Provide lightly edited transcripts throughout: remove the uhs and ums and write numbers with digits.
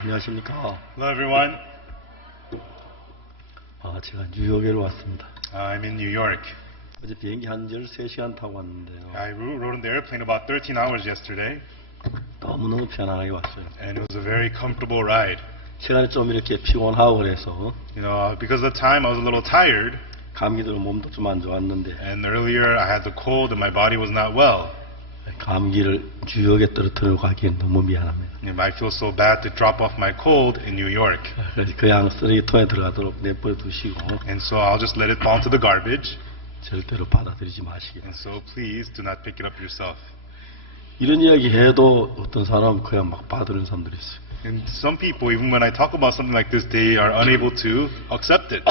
안녕하십니까. Hello everyone. 제가 뉴욕에로 왔습니다. I'm in New York. 어제 비행기 한 13시간 타고 왔는데요. I rode on the airplane about 13 hours yesterday, 너무너무 편안하게 왔어요. and it was a very comfortable ride. 시간이 좀 이렇게 피곤하고 그래서 Because of the time I was a little tired, 감기도 몸도 좀 안 좋았는데 and earlier I had the cold and my body was not well. 감기를 뉴욕에 떨어뜨리고 가기엔 너무 미안합니다. I feel so bad to drop off my cold in New York. 그래서 그냥 쓰레기통에 들어가도록 내버려 두시고 And so I'll just let it fall into the garbage, 절대로 받아들이지 마시기 and 바랍니다. so please do not pick it up yourself. 이런 이야기 해도 어떤 사람은 그냥 막 받아들이는 사람들이 있어요. And some people, even when I talk about something like this, they are unable to accept it.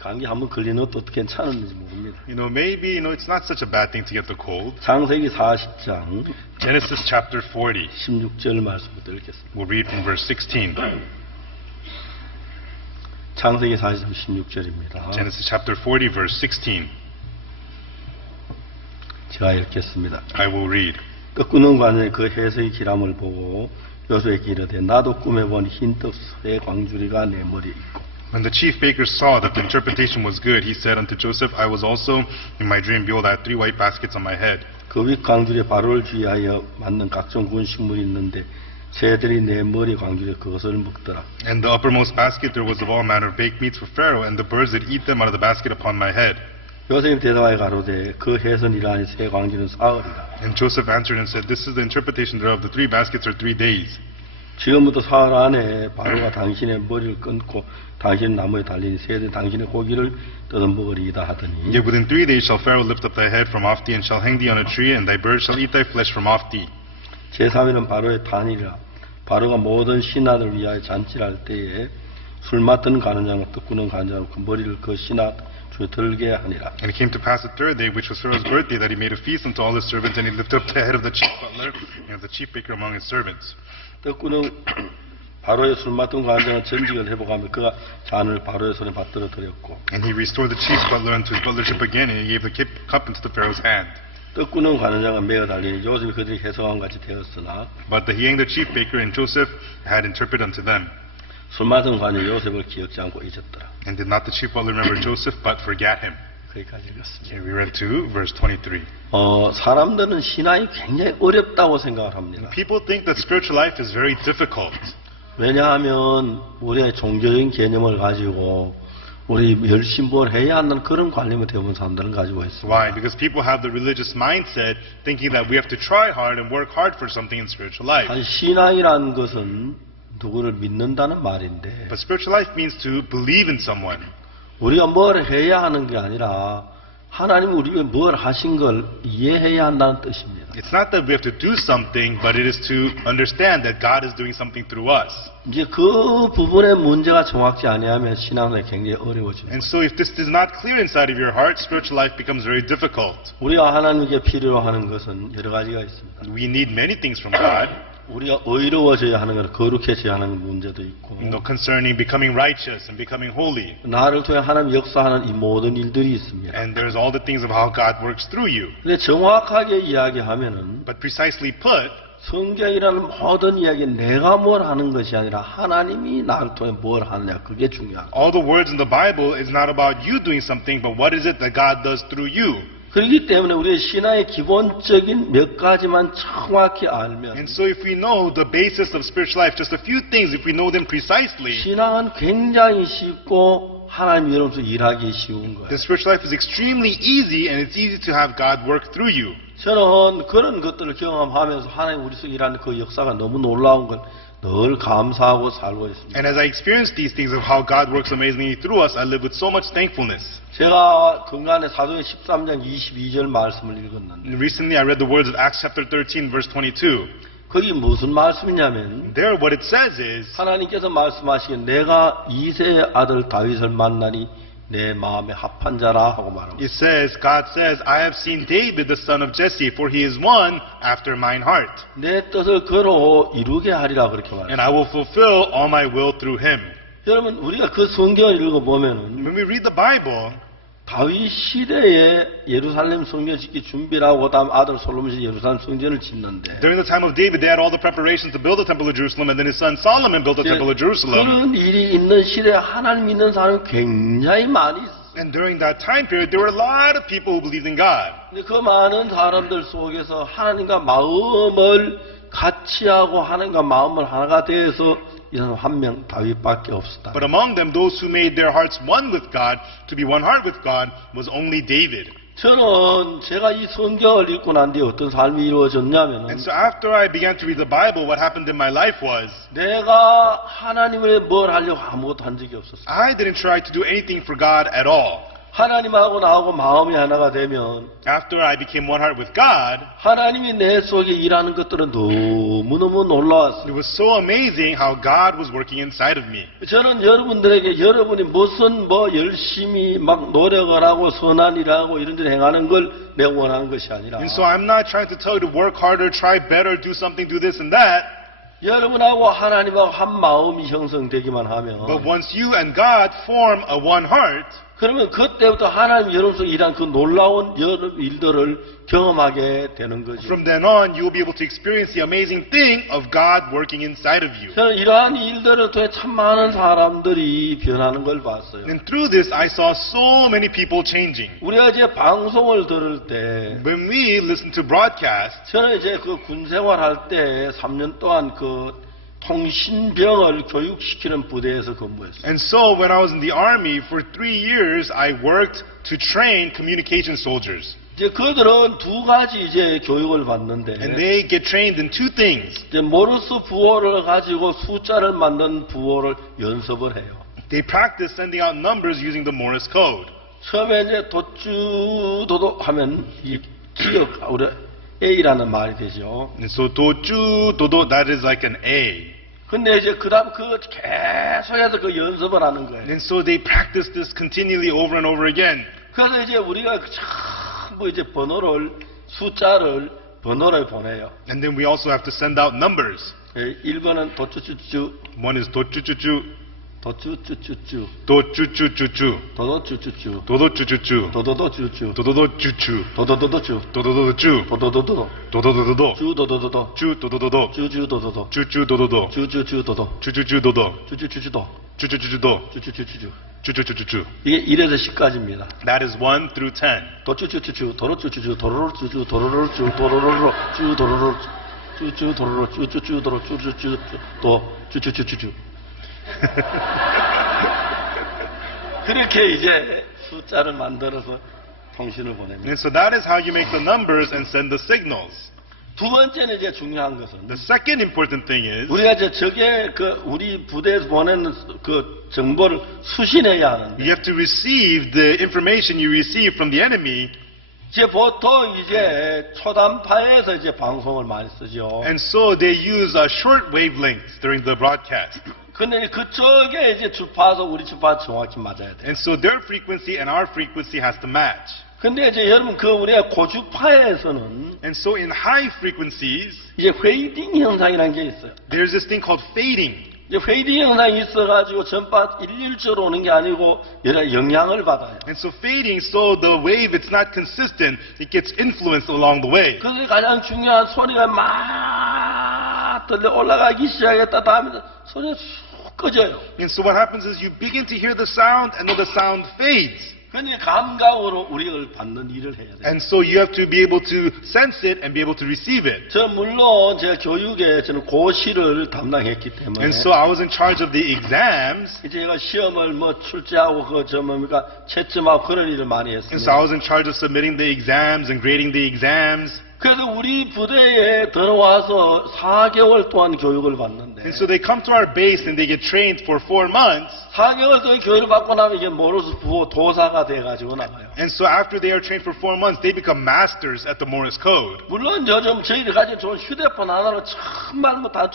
감기 한번 걸리는 것도 괜찮은지 모릅니다. Maybe, it's not such a bad thing to get the cold. 창세기 40장 Genesis chapter 40. 16절 말씀부터 읽겠습니다. We'll read from verse 16. 창세기 40장 16절입니다. Genesis chapter 40, verse 16. 제가 읽겠습니다. I will read. 떡구는 관에 그 해석의 기람을 보고 요셉에게 이르되 나도 꿈에 본 흰떡 새 광주리가 내 머리에 있고 When the chief baker saw that the interpretation was good, he said unto Joseph, I was also in my dream, behold, I had 3 white baskets on my head. 그 윗 광주리에 바로를 주의하여 만든 각종 군식물이 있는데 새들이 내 머리 광주리에 그것을 먹더라. And the uppermost basket there was of all manner of baked meats for Pharaoh, and the birds did eat them out of the basket upon my head. 요셉이 대답하여 가로되 그 해선이라니 새 광주리는 사흘이다. And Joseph answered and said, This is the interpretation thereof. The 3 baskets are 3 days. 지금부터 사흘 안에 바로가 당신의 머리를 끊고 당신 나무에 달린 새들이 당신의 고기를 뜯어먹으리이다 하더니 Yet within 3 days shall Pharaoh lift up thy head from off thee, and shall hang thee on a tree, and thy birds shall eat thy flesh from off thee. 제3일은 바로의 탄이라. 바로가 모든 신하들 위하여 잔치를 할 때에 술 맡은 가는장과 떡구는 가는장으로 그 머리를 그 신하 중에 들게 하니라. And it came to pass the 3rd day, which was Pharaoh's birthday, that he made a feast unto all his servants, and he lifted up the head of the chief butler and of the chief baker among his servants. 떡구는 바로의 술 맡은 가는장은 전직을 회복하며 그가 잔을 바로의 손에 받들어 드렸고 And he restored the chief butler unto his butlership again, and he gave the cup into the Pharaoh's hand. 떡구는 가는장은 매어 달리니 요셉이 그들이 해석한 같이 되었으나 He hanged the chief baker, and Joseph had interpreted unto them. 술 맡은 관이 요셉을 기억지 않고 잊었더라. And did not the chief butler remember Joseph, but forgat him. 거기까지 읽었습니다. Okay, we read to verse 23. 사람들은 신앙이 굉장히 어렵다고 생각을 합니다. People think that spiritual life is very difficult. 왜냐하면 우리의 종교적인 개념을 가지고 우리 열심히 뭘 해야 한다는 그런 관념을 대부분 사람들은 가지고 있습니다. Why? Because people have the religious mindset thinking that we have to try hard and work hard for something in spiritual life. 사실 신앙이라는 것은 누구를 믿는다는 말인데 But spiritual life means to believe in someone. 우리가 뭘 해야 하는 게 아니라 하나님이 우리에게 뭘 하신 걸 이해해야 한다는 뜻입니다. It's not that we have to do something, but it is to understand that God is doing something through us. 이제 그 부분의 문제가 정확치 아니하면 신앙생활이 굉장히 어려워집니다. And so if this is not clear inside of your heart, spiritual life becomes very difficult. 우리가 하나님께 필요로 하는 것은 여러 가지가 있습니다. We need many things from God. 우리가 의로워져야 하는 것, 거룩해져야 하는 문제도 있고 Concerning becoming righteous and becoming holy. 나를 통해 하나님 역사하는 이 모든 일들이 있습니다. And there's all the things of how God works through you. 근데 정확하게 이야기하면은 But precisely put, 성경이라는 모든 이야기는 내가 뭘 하는 것이 아니라 하나님이 나를 통해 뭘 하느냐 그게 중요합니다. all the words in the Bible is not about you doing something, but what is it that God does through you. 그렇기 때문에 우리의 신앙의 기본적인 몇 가지만 정확히 알면 And so if we know the basis of spiritual life, just a few things, if we know them precisely, 신앙은 굉장히 쉽고 하나님 여러분께서 일하기 쉬운 거예요. then spiritual life is extremely easy, and it's easy to have God work through you. 저는 그런 것들을 경험하면서 하나님 우리 속에 일하는 그 역사가 너무 놀라운 걸 늘 감사하고 살고 있습니다. And as I experience these things of how God works amazingly through us, I live with so much thankfulness. 제가 근간에 사도행 13장 22절 말씀을 읽었는데 And recently I read the words of Acts chapter 13, verse 22. 거기 무슨 말씀이냐면 There what it says is, 하나님께서 말씀하시기에 내가 이새의 아들 다윗을 만나니 내 마음에 합한 자라 하고 말합니다. it says, God says, I have seen David the son of Jesse, for he is one after mine heart. 내 뜻을 그로 이루게 하리라 그렇게 말합니다. And I will fulfill all my will through him. 여러분 우리가 그 성경을 읽어보면은 When we read the Bible, 다윗 시대에 예루살렘 성전 짓기 준비를 하고 그다음 아들 솔로몬이 예루살렘 성전을 짓는데 During the time of David, they had all the preparations to build the temple of Jerusalem, and then his son Solomon built the 이제 temple of Jerusalem. 그런 일이 있는 시대에 하나님 믿는 사람이 굉장히 많이 있어요. And during that time period, there were a lot of people who believed in God. 근데 그 많은 사람들 속에서 하나님과 마음을 같이 하고 하나님과 마음을 하나가 돼서 이 사람 한 명 다윗밖에 없었다. But among them, those who made their hearts one with God, to be one heart with God, was only David. 저는 제가 이 성경을 읽고 난 뒤에 어떤 삶이 이루어졌냐면은 And so after I began to read the Bible, what happened in my life was, 내가 하나님을 뭘 하려고 아무것도 한 적이 없었어요. I didn't try to do anything for God at all. 하나님하고 나하고 마음이 하나가 되면 After I became one heart with God, 하나님이 내 속에 일하는 것들은 너무너무 놀라웠어요. it was so amazing how God was working inside of me. 저는 여러분들에게 여러분이 무슨 열심히 막 노력을 하고 선한 일을 하고 이런 일을 행하는 걸 내가 원하는 것이 아니라 And so I'm not trying to tell you to work harder, try better, do something, do this and that. 여러분하고 하나님하고 한 마음이 형성되기만 하면 But once you and God form a one heart, 그러면 그때부터 하나님 여러분 속에 일한 그 놀라운 여러 일들을 경험하게 되는 거죠. from then on, you'll be able to experience the amazing thing of God working inside of you. 저는 이러한 일들을 통해 참 많은 사람들이 변하는 걸 봤어요. And through this, I saw so many people changing. 우리가 이제 방송을 들을 때 When we listen to broadcasts, 저는 이제 그 군 생활할 때 3년 동안 그 통신병을 교육시키는 부대에서 근무했어요. and so when I was in the army for 3 years, I worked to train communication soldiers. 이제 그들은 두 가지 이제 교육을 And 받는데 they get trained in 2 things. 이제 모르스 부호를 가지고 숫자를 만든 부호를 연습을 해요. They practice sending out numbers using the Morse code. 처음에 이제 도쭈도도 하면 이 기억 우리 A라는 말이 되죠. And so 도주 도도, that is like an A. 근데 이제 그다음 그 계속해서 그 연습을 하는 거예요. And so they practice this continually over and over again. 그래서 이제 우리가 전부 이제 숫자를 번호를 보내요. And then we also have to send out numbers. 1번은 도쭈쭈쭈, One is 도쭈쭈쭈, 도쭈쭈쭈쭈, 도쭈쭈쭈쭈, 도도쭈쭈쭈, 도도쭈쭈쭈, 도도도쭈쭈, 도도도쭈쭈, 도도도도쭈, 도도도도쭈, 도도도도도, 도도도도도, 쭈도도도도, 쭈도도도도, 쭈쭈도도도, 쭈쭈도도도, 쭈쭈쭈도도, 쭈쭈쭈도도, 쭈쭈쭈쭈도, 쭈쭈쭈쭈도, 쭈쭈쭈쭈쭈. 쭈쭈쭈쭈쭈. 이게 1에서 10까지입니다. That is 1 through 10. 도쭈쭈쭈쭈, 도로쭈쭈쭈, 도로로쭈쭈, 도로로쭈, 도로로로, 쭈, 도로로, 쭈쭈, 도로로, 쭈쭈쭈, 도로, 쭈쭈쭈, 도, 쭈쭈쭈쭈쭈. 그렇게 이제 숫자를 만들어서 통신을 보냅니다. And so that is how you make the numbers and send the signals. 두 번째는 이제 중요한 것은 The second important thing is 우리가 이제 저게 그 우리 부대에서 보내는 그 정보를 수신해야 하는데 you have to receive the information you receive from the enemy. 이제 보통 이제 초단파에서 이제 방송을 많이 쓰죠. And so they use short wavelengths during the broadcast. 근데 그쪽에 이제 주파수 우리 주파수 정확히 맞아야 돼. And so their frequency and our frequency has to match. 근데 이제 여러분 그 우리가 고주파에서는 And so in high frequencies, 이제 페이딩 현상이라는 게 있어요. there's this thing called fading. 이제 페이딩 현상이 있어가지고 전파 일률적으로 오는 게 아니고 여러 영향을 받아요. And so fading, so the wave, it's not consistent. It gets influenced along the way. 그래서 가장 중요한 소리가 막 들려 올라가기 시작했다 다음에 소리가 쑥 꺼져요. And so what happens is you begin to hear the sound and then the sound fades. 근데 감각으로 우리를 받는 일을 해야 돼요. And so you have to be able to sense it and be able to receive it. 저는 물론 제가 교육에 저는 고시를 담당했기 때문에 And so I was in charge of the exams. 이제 제가 시험을 뭐 출제하고 뭡니까 채점하고 그런 일을 많이 And so 했습니다. I was in charge of submitting the exams and grading the exams. 그래서 우리 부대에 들어와서 4개월 동안 교육을 받는데 And so they come to our base and they get trained for 4 months. 4개월 동안 교육을 받고 나면 이게 모르스 부호 도사가 돼가지고 나가요. And so after they are trained for 4 months, they become masters at the Morse code. 물론 요즘 저희들 가진 좋은 휴대폰 하나로 정말 뭐다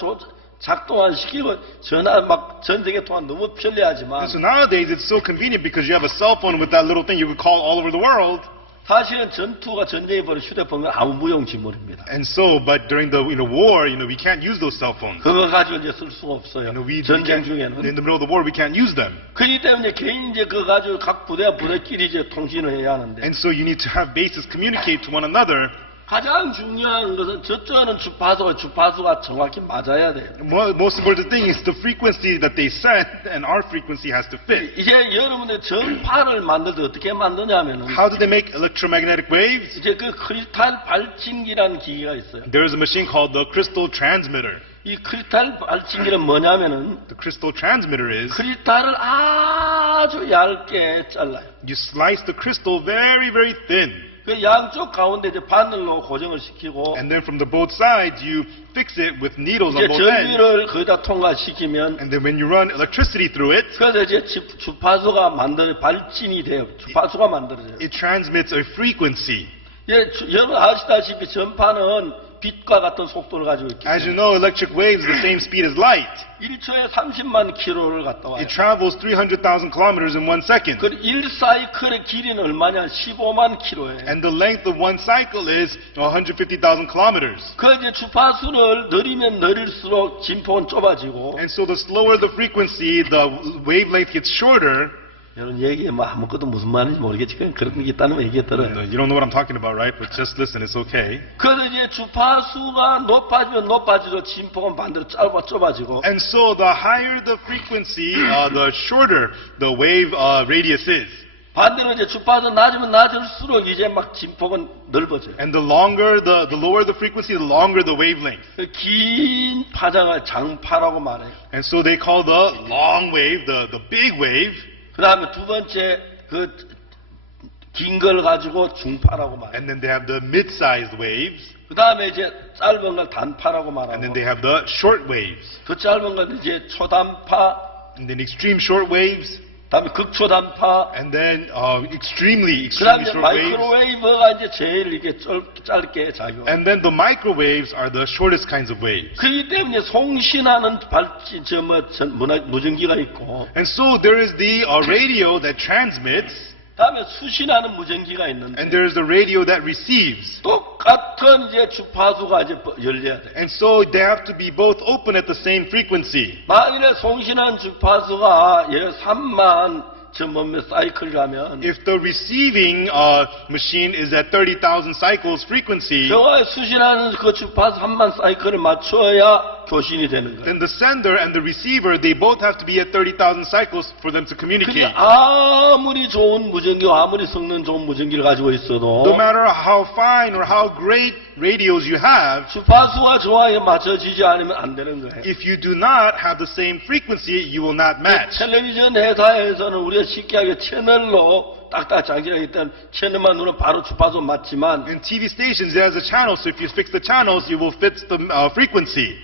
작동 안 시키고 전화 막 전쟁에 통화 너무 편리하지만 And so nowadays it's so convenient because you have a cell phone with that little thing you can call all over the world. 사실은 전투가 전쟁이 벌어 휴대폰은 아무 무용지물입니다. And so, but during the war, we can't use those cell phones. 그거 가지고 이제 쓸 수가 없어요. We 전쟁 can't, in 중에는. the middle of the war, we can't use them. 그렇기 때문에 개인 이제 그거 가지고 각 부대끼리 이제 통신을 해야 하는데 And so you need to have bases communicate to one another. 가장 중요한 것은 저쪽에는 주파수가 정확히 맞아야 돼요. Most important thing is the frequency that they set, and our frequency has to fit. 이제 여러분들 전파를 만들 때 어떻게 만드냐면은 How do they make electromagnetic waves? 이제 그 크리스탈 발진기라는 기기가 있어요. There is a machine called the crystal transmitter. 이 크리스탈 발진기는 뭐냐면은 The crystal transmitter is 크리스탈을 아주 얇게 잘라요. you slice the crystal very, very thin. 그 양쪽 가운데 이제 바늘로 고정을 시키고 And then from the both sides, you fix it with needles on 이제 both ends. 전기를 거기다 통과시키면 And then when you run electricity through it, 그래서 이제 주파수가 발진이 돼요. 주파수가 만들어져요. it transmits a frequency. 예, 여러분 아시다시피 전파는 빛과 같은 속도를 가지고 있기 As you 때문에 know, electric waves are the same speed as light. 1초에 30만 킬로를 갔다 와요. It travels 300,000 kilometers in 1 second. 그 1사이클의 길이는 얼마냐? 15만 킬로예요. And the length of one cycle is 150,000 kilometers. 그 이제 주파수를 느리면 느릴수록 진폭은 좁아지고 And so the slower the frequency, the wavelength gets shorter. 여러분 얘기에 뭐 아무것도 무슨 말인지 모르겠지만 그런 게 있다는 거 얘기해 들어요. You don't know what I'm talking about, right? But just listen, it's okay. 그래서 이제 주파수가 높아지면 높아지고 진폭은 반대로 좁아지고 And so the higher the frequency, the shorter the wave radius is. 반대로 이제 주파수 낮으면 낮을수록 이제 막 진폭은 넓어져요. And the lower the frequency, the longer the wavelength. 그 긴 파장을 장파라고 말해요. And so they call the long wave, the big wave. 그 다음에 두 번째 그 긴 걸 가지고 중파라고 말해요. And then they have the mid-sized waves. 그 다음에 이제 짧은 걸 단파라고 And then 말하고 they have the short waves. 더 짧은 건 이제 초단파, And then extreme short waves. 다음에 극초단파, And then extremely 그 다음에 short waves. 마이크로웨이브가 이제 제일 이렇게 짧게 작용. And then the microwaves are the shortest kinds of waves. 그렇기 때문에 송신하는 무전기가 있고, And so there is the radio that transmits, 다음에 수신하는 무전기가 있는데, and there is the radio that receives. 똑같은 이제 주파수가 이제 열려야 돼. And so they have to be both open at the same frequency. 만일에 송신한 주파수가 예 3만 사이클이라면, If the receiving machine is at 30,000 cycles frequency, 저와 수신하는 그 주파수 3만 사이클을 맞춰야 교신이 되는 거예요. then the sender and the receiver, they both have to be at 30,000 cycles for them to communicate. 그러니까 아무리 좋은 무전기와 아무리 성능 좋은 무전기를 가지고 있어도 No matter how fine or how great radios you have, 주파수와 조화에 맞춰지지 않으면 안 되는 거예요. if you do not have the same frequency, you will not match. 텔레비전 회사에서는 우리가 쉽게 하게 채널로 딱딱 장치하기 때문에 채널만 누르면 바로 주파수 맞지만, In TV stations, there's a channel, so if you fix the channels, you will fit the frequency.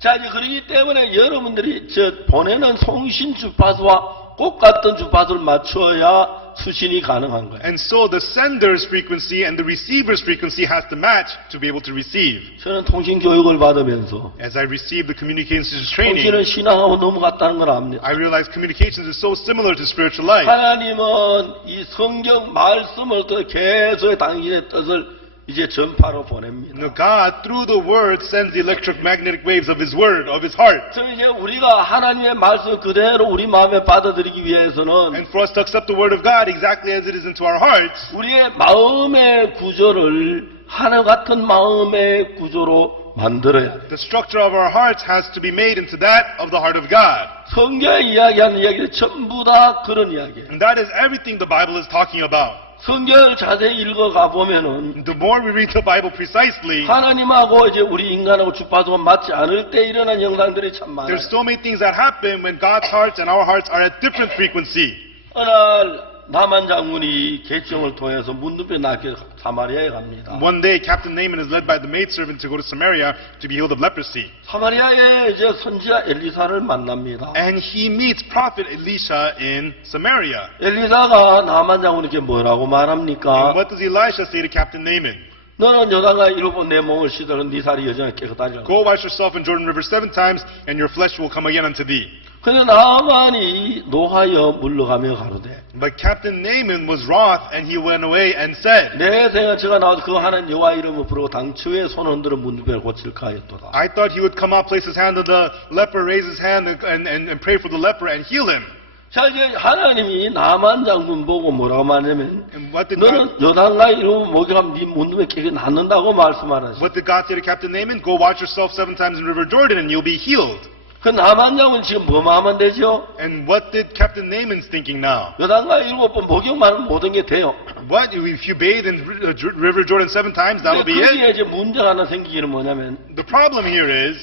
자, 이제 그렇기 때문에 여러분들이 보내는 송신 주파수와 똑같은 주파수를 맞춰야 수신이 가능한 거예요. And so the sender's frequency and the receiver's frequency has to match to be able to receive. 저는 통신 교육을 받으면서 As I received the communications training, 통신은 신앙하고 너무 같다는 걸 압니다. I realized communications is so similar to spiritual life. 하나님은 이 성경 말씀을 통해 계속 당신의 뜻을 이제 전파로 보냅니다. God, through the word, sends the electromagnetic waves of His word, of His heart. 그래서 이제 우리가 하나님의 말씀 그대로 우리 마음에 받아들이기 위해서는 And for us to accept the word of God exactly as it is into our hearts, 우리의 마음의 구조를 하나 같은 마음의 구조로 만들어야 돼. the structure of our hearts has to be made into that of the heart of God. 성경에 이야기하는 이야기는 전부 다 그런 이야기예요. And that is everything the Bible is talking about. 성경을 자세히 읽어가 보면은 The more we read the Bible precisely, 하나님하고 이제 우리 인간하고 주파수가 맞지 않을 때 일어난 현상들이 참 많아요. there's so many things that happen when God's hearts and our hearts are at different frequency. 어느 날 나만 장군이 계청을 통해서 문둥병 낫게 사마리아에 갑니다. One day, Captain Naaman is led by the maidservant to go to Samaria to be healed of leprosy. 사마리아에 이제 선지자 엘리사를 만납니다. And he meets Prophet Elisha in Samaria. 엘리사가 나만 장군에게 뭐라고 And 말합니까? what does Elisha say to Captain Naaman? 너는 요단강 7번 내 몸을 씻으면 네 살이 여전히 깨끗하리라. Go wash yourself in Jordan River 7 times, and your flesh will come again unto thee. 근데 나만이 노하여 물러가며 가로되 But Captain Naaman was wroth, and he went away and said, 내 생각 제가 나와서 그 하나님 여호와 이름을 부르고 당초에 손 흔들어 문둥병을 고칠까 하였도다. I thought he would come out, place his hand on the leper, raise his hand, and pray for the leper and heal him. 자, 이제 하나님이 나만 장군 보고 뭐라고 말하냐면 And what did God, 너는 요단강 이름을 목욕하면 네 문둥병 깨끗이 낫는다고 말씀하셨어요. what did God say to Captain Naaman? Go wash yourself 7 times in River Jordan and you'll be healed. 그 나만 장군 지금 뭐만 하면 되죠? And what did Captain Naaman's thinking now? 요단강 7번 목욕만 하면 모든 게 돼요. What? If you bathe in River Jordan 7 times, that'll be it? 그게 이제 문제가 하나 생기기는 뭐냐면 The problem here is,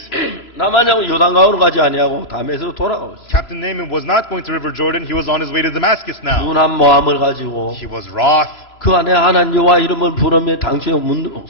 나만 장군 요단강으로 가지 아니하고 다메섹으로 돌아가고 있어요. Captain Naaman was not going to River Jordan, he was on his way to Damascus now. 둔한 모함을 가지고 He was wroth. 그 안에 하나님 여호와 이름을 부르며 당신의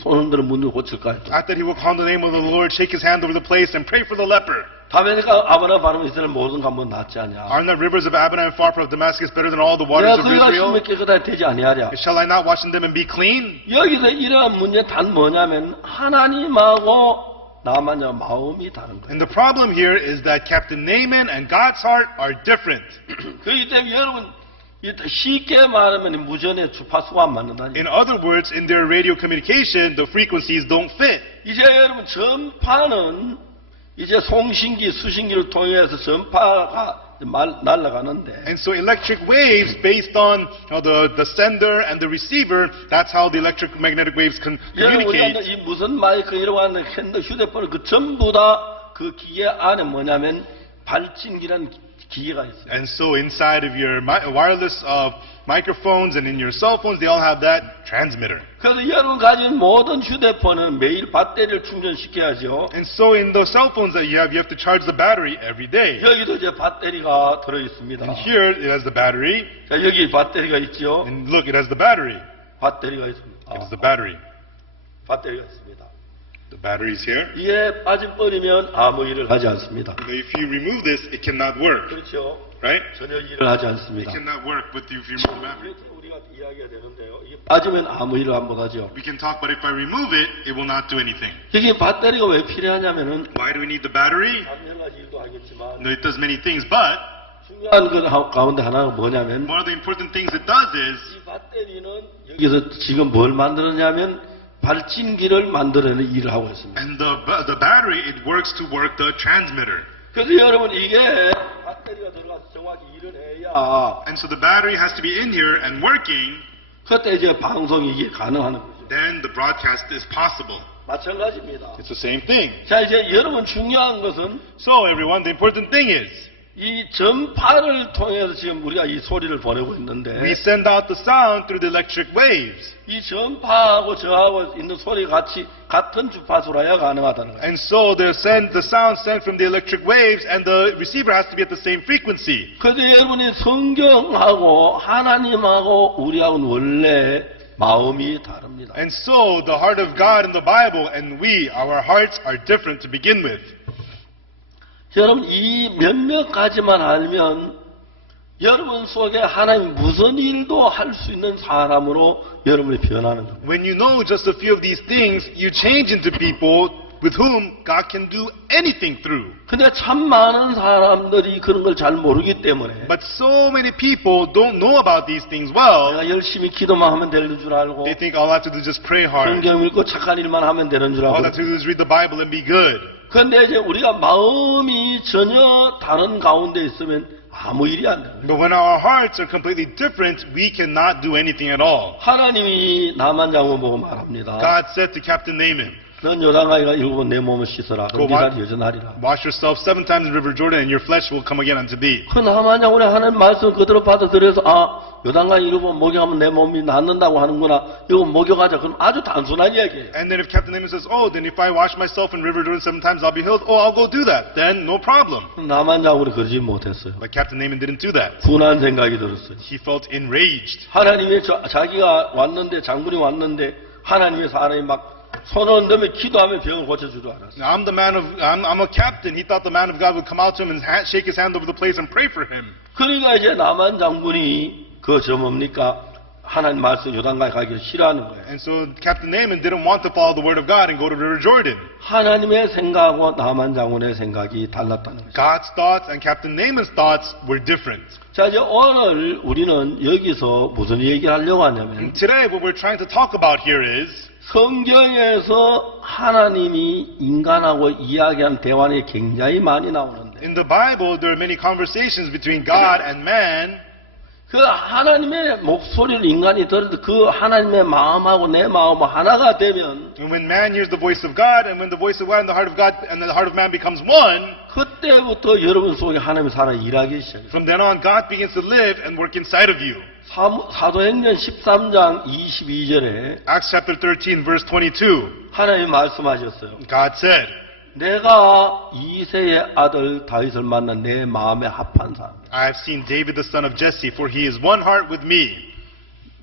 손 흔들어 문을 고칠까 했다. After he would call the name of the Lord, shake his hand over the place, and pray for the leper. 다메섹과 아브라함 바로 이스라엘 모든 가면 낫지 않냐. Aren't the rivers of Abraham and Pharpar of Damascus better than all the waters 내가 of 그이가 Israel? 심히 깨끗하게 되지 아니하랴. Shall I not wash in them and be clean? 여기서 이러한 문제 단 뭐냐면 하나님하고 나만의 마음이 다른 거예요. And the problem here is that Captain Naaman and God's heart are different. 그렇기 때문에 여러분 쉽게 말하면 무전의 주파수가 안 맞는다니. In other words, in their radio communication, the frequencies don't fit. 이제 여러분 전파는 이제 송신기, 수신기를 통해서 전파가 날아가는데 And so electric waves based on the sender and the receiver, that's how the electromagnetic waves can 여러분 우리가 communicate. 이 무슨 마이크 이러고 하는 휴대폰을 그 전부 다 그 기계 안에 뭐냐면 발진기라는 기계가 있어요. And so inside of your wireless microphones and in your cell phones, they all have that transmitter. 그래서 여러분 가진 모든 휴대폰은 매일 배터리를 충전시켜야죠. And so in those cell phones that you have to charge the battery every day. 여기도 이제 배터리가 들어 있습니다. And here it has the battery. 자, 여기 배터리가 있죠. And look, it has the battery. 배터리가 있습니다. It has the battery. 배터리가 있습니다. The battery is here. 이게 빠져버리면 아무 일을 하지 않습니다. If you remove this, it cannot work, 그렇죠. right? 전혀 일을 하지 It 않습니다. cannot work with if you remove the battery. 우리가 이야기가 되는데요. 이게 빠지면 아무 일을 안 못하죠. We can talk, but if I remove it, it will not do anything. 이게 배터리가 왜 필요하냐면은 Why do we need the battery? 여러 가지 일도 하겠지만 No, it does many things, but 중요한 그 가운데 하나가 뭐냐면 one of the important things it does is 이 배터리는 여기서 지금 뭘 만들었냐면 발진기를 만들어내는 일을 하고 있습니다. and the battery, it works to work the transmitter. 그래서 여러분 이게 배터리가 들어가서 정확히 일을 해야 And so the battery has to be in here and working, 그때 이제 방송이 이게 가능한 거죠. then the broadcast is possible. 마찬가지입니다. It's the same thing. 자 이제 여러분 중요한 것은 So everyone, the important thing is 이 전파를 통해서 지금 우리가 이 소리를 보내고 있는데 we send out the sound through the electric waves. 이 전파하고 저하고 있는 소리 같은 주파수라야 가능하다는 거예요. And so the sound sent from the electric waves and the receiver has to be at the same frequency. 그래서 여러분이 성경하고 하나님하고 우리하고는 원래 마음이 다릅니다. And so the heart of God in the Bible and our hearts are different to begin with. 여러분 이 몇몇 가지만 알면 여러분 속에 하나님 무슨 일도 할 수 있는 사람으로 여러분이 변하는 겁니다. When you know just a few of these things, you change into people with whom God can do anything through. 근데 참 많은 사람들이 그런 걸 잘 모르기 때문에 But so many people don't know about these things well. 내가 열심히 기도만 하면 되는 줄 알고 They think all I have to do is just pray hard. 성경 읽고 착한 일만 하면 되는 줄 All 알고 I have to do is read the Bible and be good. 그런데 이제 우리가 마음이 전혀 다른 가운데 있으면 아무 일이 안 돼요. But when our hearts are completely different, we cannot do anything at all. 하나님이 나만 장군 보고 말합니다. God said to Captain Naaman, 넌 요단강이가 7번 내 몸을 씻어라. 그럼 네 다리 여전하리라. wash yourself 7 times in River Jordan and your flesh will come again unto thee. 그 나만 장군의 하나님 말씀 그대로 받아들여서 요단강 7번 목욕하면 내 몸이 낫는다고 하는구나. 이거 목욕하자. 그럼 아주 단순한 이야기예요. And then if Captain Naaman says, oh, then if I wash myself in River Jordan 7 times, I'll be healed. Oh, I'll go do that. Then no problem. 나만 장군이 그러지 못했어요. But Captain Naaman didn't do that. 분한 생각이 들었어요. He felt enraged. 하나님이 자기가 왔는데 장군이 왔는데 하나님의 사람이 막 손을 흔들며 기도하며 병을 고쳐줄 줄 알았어요. Now, I'm a captain. He thought the man of God would come out to him and shake his hand over the place and pray for him. 그러니까 이제 나만 장군이 뭡니까? 하나님 말씀 요단강에 가기를 싫어하는 거예요. And so Captain Naaman didn't want to follow the word of God and go to the River Jordan. 하나님의 생각과 나만 장군의 생각이 달랐다는 거죠. God's thoughts and Captain Naaman's thoughts were different. 자, 이제 오늘 우리는 여기서 무슨 얘기를 하려고 하냐면 And today what we're trying to talk about here is 성경에서 하나님이 인간하고 이야기하는 대화는 굉장히 많이 나오는데 in the Bible there are many conversations between God and man. 그 하나님의 목소리를 인간이 들을 때 그 하나님의 마음하고 내 마음은 하나가 되면 And when man hears the voice of God and when the voice of God and the heart of God and the heart of man becomes one, 그때부터 여러분 속에 하나님이 살아 일하기 시작해요. from then on God begins to live and work inside of you. 사도행전 13장 22절에 Acts chapter 13 verse 22. 하나님이 말씀하셨어요. God said, 내가 이새의 아들 다윗을 만난 내 마음에 합한 사람. I have seen David the son of Jesse, for he is one heart with me.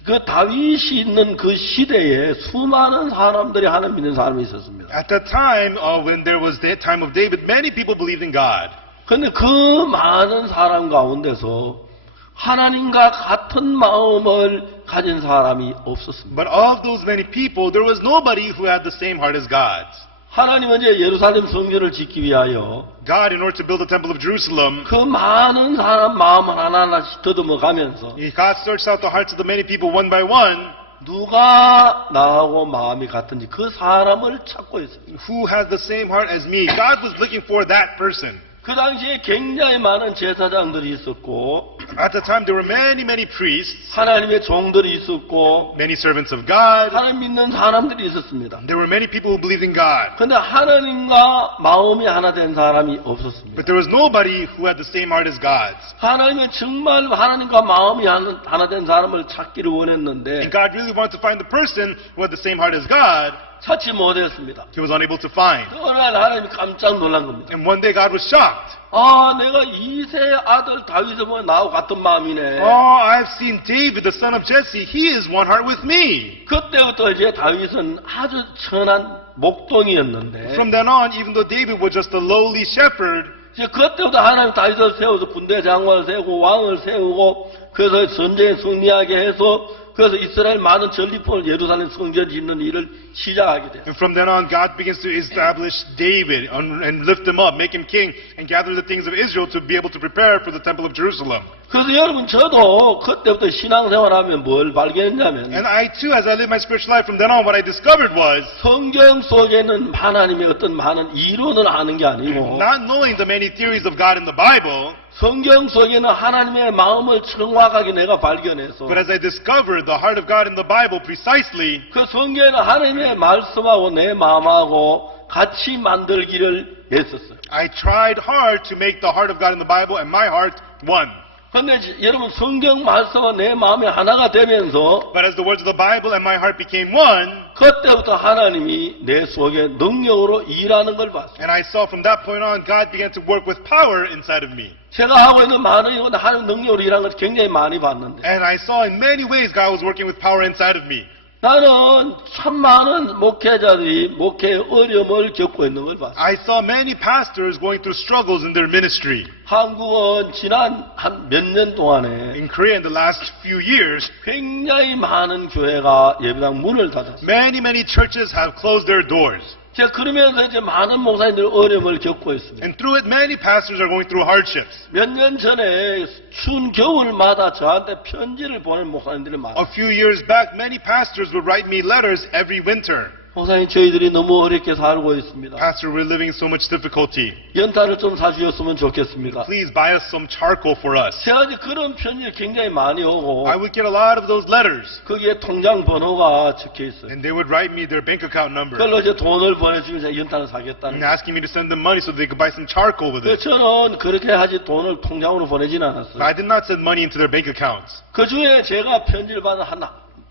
그 다윗이 있는 그 시대에 수많은 사람들이 하나님 믿는 사람이 있었습니다. At that time, when there was the time of David, many people believed in God. 그런데 그 많은 사람 가운데서 하나님과 같은 마음을 가진 사람이 없었습니다. But of those many people, there was nobody who had the same heart as God's. 하나님은 이제 예루살렘 성전을 짓기 위하여 God, in order to build the temple of Jerusalem, 그 많은 사람 마음을 하나하나씩 더듬어 가면서 God searched out the hearts of the many people one by one. 누가 나하고 마음이 같은지 그 사람을 찾고 있어요. Who has the same heart as me? God was looking for that person. 그 당시에 굉장히 많은 제사장들이 있었고 At the time, there were many priests, 하나님의 종들이 있었고 many servants of God. 하나님 믿는 사람들이 있었습니다. There were many people who believed in God. 그런데 하나님과 마음이 하나 된 사람이 없었습니다. But there was nobody who had the same heart as God's. 하나님은 정말 하나님과 마음이 하나 된 사람을 찾기를 원했는데 And God really wanted to find the person who had the same heart as God. 찾지 못했습니다. He was unable to find. 어느 날 하나님이 깜짝 놀란 겁니다. And one day God was shocked. 아, 내가 이새의 아들 다윗을 보면 나하고 같은 마음이네. Oh, I've seen David, the son of Jesse. He is one heart with me. 그때부터 이제 다윗은 아주 천한 목동이었는데 From then on, even though David was just a lowly shepherd, 이제 그때부터 하나님 다윗을 세워서 군대 장관을 세우고 왕을 세우고 그래서 전쟁에 승리하게 해서 그래서 이스라엘 많은 전리품을 예루살렘 성전 짓는 일을 시작하게 돼요. and from then on, God begins to establish David and lift him up, make him king, and gather the things of Israel to be able to prepare for the temple of Jerusalem. 그래서 여러분 저도 그때부터 신앙생활하면 뭘 발견했냐면 And I too, as I lived my spiritual life, from then on, what I discovered was 성경 속에는 하나님의 어떤 많은 이론을 아는 게 아니고 not knowing the many theories of God in the Bible, 성경 속에는 하나님의 마음을 정확하게 내가 발견해서 but as I discovered the heart of God in the Bible precisely, 그 성경에는 하나님의 말씀하고 내 마음하고 같이 만들기를 했었어요. I tried hard to make the heart of God in the Bible and my heart one. 그런데 여러분 성경 말씀과 내 마음이 하나가 되면서 But as the words of the Bible and my heart became one, 그때부터 하나님이 내 속에 능력으로 일하는 걸 봤어요. and I saw from that point on, God began to work with power inside of me. 제가 하고 있는 많은 이건 하나님 능력으로 일하는 걸 굉장히 많이 봤는데 And I saw in many ways God was working with power inside of me. 나는 참 많은 목회자들이 목회의 어려움을 겪고 있는 걸 봤어요. I saw many pastors going through struggles in their ministry. 한국은 지난 한 몇 년 동안에 In Korea, in the last few years, 굉장히 많은 교회가 예배당 문을 닫았어요. many churches have closed their doors. 제가 그러면서 이제 많은 목사님들 어려움을 겪고 있습니다. And through it, many pastors are going through hardships. 몇 년 전에 추운 겨울마다 저한테 편지를 보낸 목사님들이 A 많아요. few years back, many pastors would write me letters every winter. 목사님 저희들이 너무 어렵게 살고 있습니다. Pastor, we're living so much difficulty. 연탄을 좀 사주셨으면 좋겠습니다. Please buy us some charcoal for us. 제가 이제 그런 편지를 굉장히 많이 오고 I would get a lot of those letters. 거기에 통장 번호가 적혀 있어요. And they would write me their bank account number. 그걸로 이제 돈을 보내주면 제가 연탄을 사겠다는 And 거예요. asking me to send them money so they could buy some charcoal with it. 저는 그렇게 하지 돈을 통장으로 보내진 But 않았어요. I did not send money into their bank accounts. 그 중에 제가 편지를 받은 한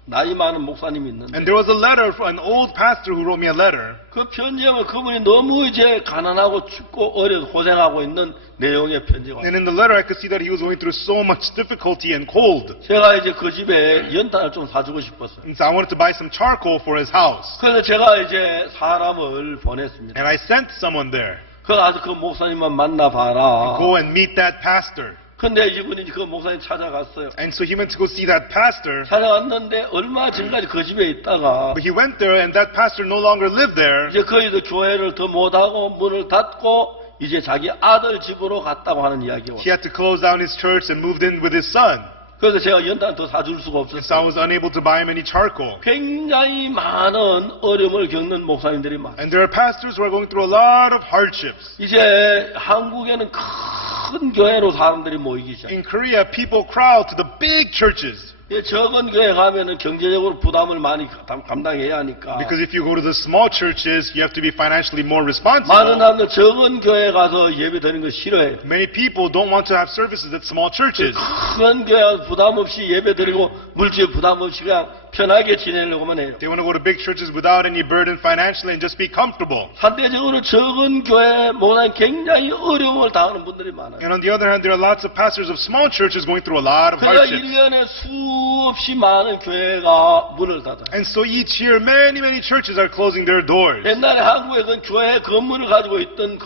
나이 많은 목사님이 있는데 And there was a letter from an old pastor who wrote me a letter. 그 편지에 그분이 너무 이제 가난하고 춥고 어려서 고생하고 있는 내용의 편지가 And 왔어요. in the letter, I could see that he was going through so much difficulty and cold. 제가 이제 그 집에 연탄을 좀 사주고 싶었어요. And so I wanted to buy some charcoal for his house. 그래서 제가 이제 사람을 보냈습니다. And I sent someone there. 그 아주 그 목사님만 만나봐라. Go and meet that pastor. 근데 이분이 그 목사님 찾아갔어요. And so he went to go see that pastor. 찾아갔는데 얼마 전까지 그 집에 있다가 But he went there and that pastor no longer lived there. 이제 거기서 교회를 더 못하고 문을 닫고 이제 자기 아들 집으로 갔다고 하는 이야기가 He 왔어요. had to close down his church and moved in with his son. 그래서 제가 연탄 더 사줄 수가 And so I 없었어요. was unable to buy him any charcoal. 굉장히 많은 어려움을 겪는 목사님들이 많아요. And there are pastors who are going through a lot of hardships. 이제 한국에는 큰 교회로 사람들이 모이기 시작해요. In Korea, people crowd to the big churches. 적은 교회 가면은 경제적으로 부담을 많이 감당해야 하니까 Because if you go to the small churches, you have to be financially more 많은 responsible. 사람들 적은 교회 가서 예배 드리는 거 싫어해요. Many people don't want to have services at small churches. 큰 교회 가서 부담 없이 예배 드리고 물질 부담 없이 그냥 편하게 지내려고만 해요. They want to go to big churches without any burden financially and just be comfortable. 상대적으로 적은 교회 목사님 굉장히 어려움을 당하는 분들이 많아요. And on the other hand, there are lots of pastors of small churches going through a lot of 그러니까 hardships. 1년에 수없이 많은 교회가 문을 닫아요. And so each year, many churches are closing their doors. 옛날에 한국에 그 교회 건물을 가지고 있던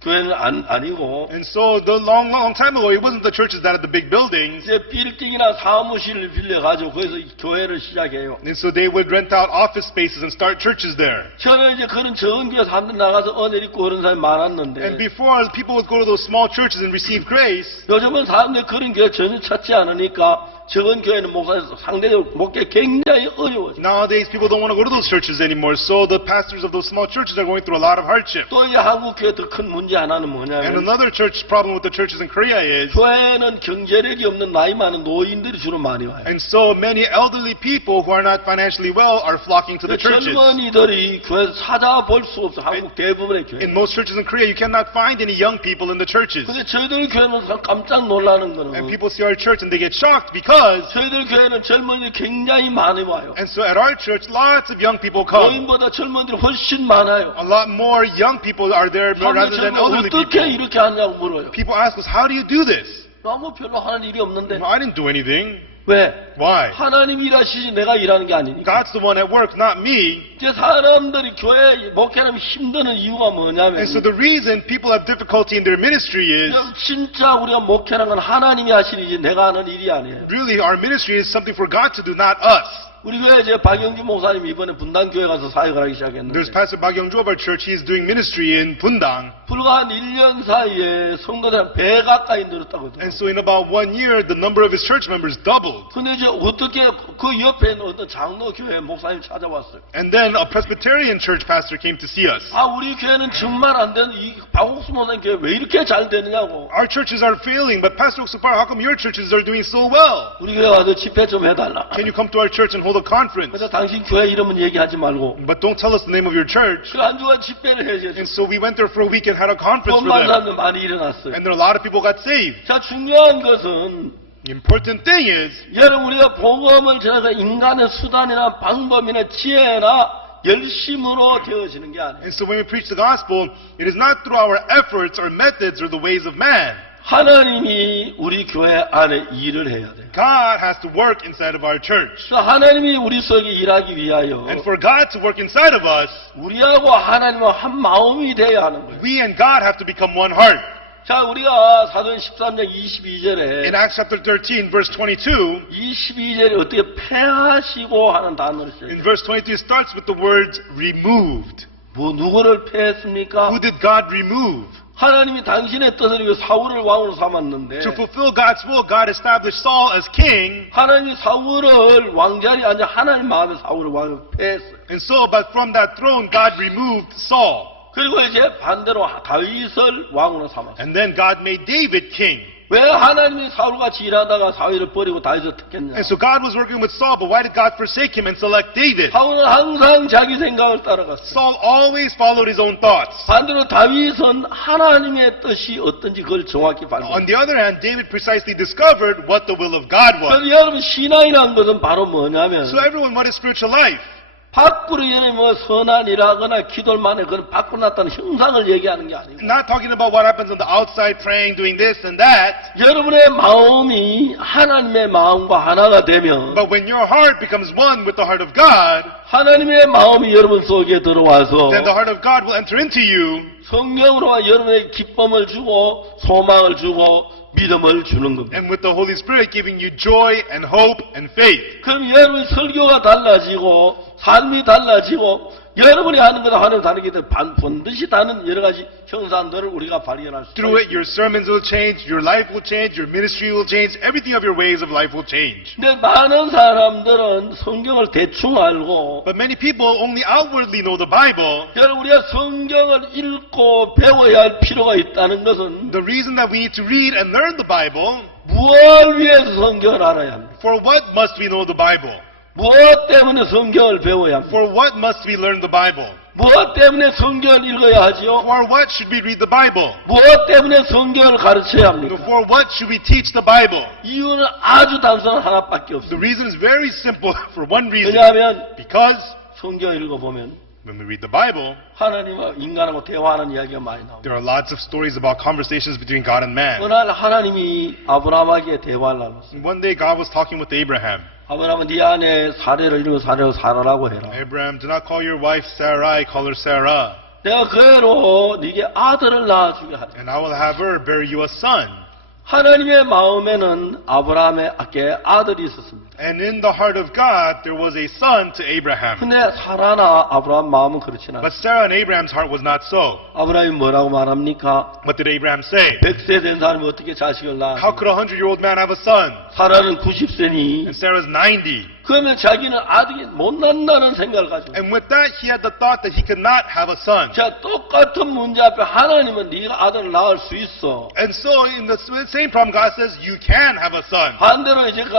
교회는 아니고 And so the long time ago, it wasn't the churches that had the big buildings. 이제 빌딩이나 사무실을 빌려가지고 거기서 교회를 시작해요. And so they would rent out office spaces and start churches there. 처음에 이제 그런 적은 교회 사람들 나가서 은혜 입고 그런 사람이 And 많았는데 before, people would go to those small churches and receive grace. 요즘은 사람들이 그런 교회 전혀 찾지 않으니까 적은 교회는 목사님 상대적으로 목회 굉장히 어려워요. Nowadays, people don't want to go to those churches anymore. So the pastors of those small churches are going through a lot of hardship. 또 이제 한국 교회 더 큰 문제 하나는 And 뭐냐면 another church problem with the churches in Korea is, 교회는 경제력이 없는 나이 많은 노인들이 주로 많이 와요. and so many elderly people who are not financially well are flocking to the churches. 젊은이들이 교회에서 찾아볼 수 없어. 한국 대부분의 교회. In most churches in Korea, you cannot find any young people in the churches. 근데 저희들 교회는 깜짝 놀라는 And 거는 people see our church and they get shocked because, 저희들 교회는 젊은이들이 굉장히 많이 와요. and so at our church, lots of young people come. 노인보다 젊은이들이 훨씬 많아요. A lot more young people are there rather than elderly 어떻게 people. 이렇게 하냐고 물어요. People ask us, how do you do this? 너무 별로 하는 일이 없는데. Well, I didn't do anything. 왜? Why? 하나님 일하시지 내가 일하는 게 아니니까. God's the one at work, not me. 이제 사람들이 교회 목회하면 힘드는 이유가 뭐냐면 And so the reason people have difficulty in their ministry is, 그냥 진짜 우리가 목회하는 건 하나님이 하시는 일이지 내가 하는 일이 아니에요. really, our ministry is something for God to do, not us. 우리 교회 이제 박영주 목사님 이번에 분당교회 가서 사역을 하기 시작했는데 There's Pastor Bak Young-jo of our church. He's doing ministry in Bundang. 불과 한 1년 사이에 성도들 100 가까이 늘었다거든요. And so in about 1 year, the number of his church members doubled. 근데 이제 어떻게 그 옆에 있는 어떤 장로교회 목사님 찾아왔어요. And then a Presbyterian church pastor came to see us. 아 우리 교회는 정말 안 되는 이 박옥수 목사님 교회 왜 이렇게 잘 되느냐고. Our churches are failing, but Pastor Oksupar, how come your churches are doing so well? 우리 교회 와서 집회 좀 해달라. Can you come to our church and hold a conference? 그래서 당신 교회 이름은 얘기하지 말고 But don't tell us the name of your church. 그 한 주간 집회를 해야죠. And so we went there for a week and had a conference for 돈만 them. 사람들 많이 일어났어요. And there are a lot of people got saved. 자 중요한 것은 The important thing is, 여러분 우리가 복음을 전해서 인간의 수단이나 방법이나 지혜나 열심으로 되어지는 게 아니에요. and so when we preach the gospel, it is not through our efforts or methods or the ways of man. 하나님이 우리 교회 안에 일을 해야 돼요. God has to work inside of our church. 그래서 하나님이 우리 속에 일하기 위하여 And for God to work inside of us, 우리하고 하나님과 한 마음이 돼야 하는 거예요. we and God have to become one heart. 자 우리가 사도행 13장 In 22절에 Acts chapter 13, verse 22, 22절에 어떻게 패하시고 하는 단어를 써요. in verse 22 it starts with the words removed. 뭐 누구를 패했습니까? Who did God remove? 하나님이 당신의 뜻을 위해 사울을 왕으로 삼았는데 To fulfill God's will, God established Saul as king. 하나님이 사울을 왕자리 아니 하나님 마음에 사울을 왕으로 패했어요. And so, but from that throne, God removed Saul. 그리고 이제 반대로 다윗을 왕으로 삼았어요. And then God made David king. 왜 하나님이 사울같이 일하다가 사울을 버리고 다윗을 택했냐? And so God was working with Saul, but why did God forsake him and select David? 사울은 항상 자기 생각을 따라갔어요. Saul always followed his own thoughts. 반대로 다윗은 하나님의 뜻이 어떤지 그걸 정확히 On 발견했어요. the other hand, David precisely discovered what the will of God was. 그래서 여러분 신앙이라는 것은 바로 뭐냐면 So everyone, what is spiritual life? 밖으로 이제 뭐 선한 일하거나 기도를 만에 그런 밖으로 나타나는 형상을 얘기하는 게 아니고 Not talking about what happens on the outside, praying, doing this and that. 여러분의 마음이 하나님의 마음과 하나가 되면 But when your heart becomes one with the heart of God, 하나님의 마음이 여러분 속에 들어와서 then the heart of God will enter into you, 성령으로 여러분에게 기쁨을 주고 소망을 주고 믿음을 주는 겁니다. and with the Holy Spirit giving you joy and hope and faith. 그럼 여러분의 설교가 달라지고 삶이 달라지고 여러분이 하는 것과 하나님 다르게 반드시 다른 여러 가지 형상들을 우리가 발견할 수 Through it, 있습니다. your sermons will change, your life will change, your ministry will change, everything of your ways of life will change. 근데 많은 사람들은 성경을 대충 알고 But many people only outwardly know the Bible. 여러분 우리가 성경을 읽고 배워야 할 필요가 있다는 것은 The reason that we need to read and learn the Bible, 무엇을 위해서 성경을 알아야 합니까? for what must we know the Bible? 무엇 때문에 성경을 배워야 합니까? For what must we learn the Bible? 무엇 때문에 성경을 읽어야 하지요? For what should we read the Bible? 무엇 때문에 성경을 가르쳐야 합니까? For what should we teach the Bible? 이유는 아주 단순한 하나밖에 The 없습니다. reason is very simple for one reason. 왜냐하면 Because 성경을 읽어보면 when we read the Bible, 하나님과 인간하고 대화하는 이야기가 많이 나옵니다. there are lots of stories about conversations between God and man. 어느 날 하나님이 아브라함에게 대화를 나눴어요. And one day God was talking with Abraham. 아브라함은 네 아내 사례를 이루고 사례로 살아라고 해라. Abraham, do not call your wife Sarai, call her Sarah. 내가 그 애로 네게 아들을 낳아주게 하리. And I will have her bear you a son. 하나님의 마음에는 아브라함에게 아들이 있었습니다. And in the heart of God, there was a son to Abraham. 근데 사라나 아브라함 마음은 그렇지 않아요. But Sarah and Abraham's heart was not so. 아브라함이 뭐라고 말합니까? What did Abraham say? 100세 된 사람이 어떻게 자식을 낳아? How could a 100-year-old man have a son? 사라는 90세니 And Sarah's 90. 그러면 자기는 아들이 못 낳는다는 생각을 가지고 And with that, he had the thought that he could not have a son. 자, 똑같은 문제 앞에 하나님은 네가 아들을 낳을 수 있어. And so, in the same problem, God says, you can have a son. 반대로 이제 그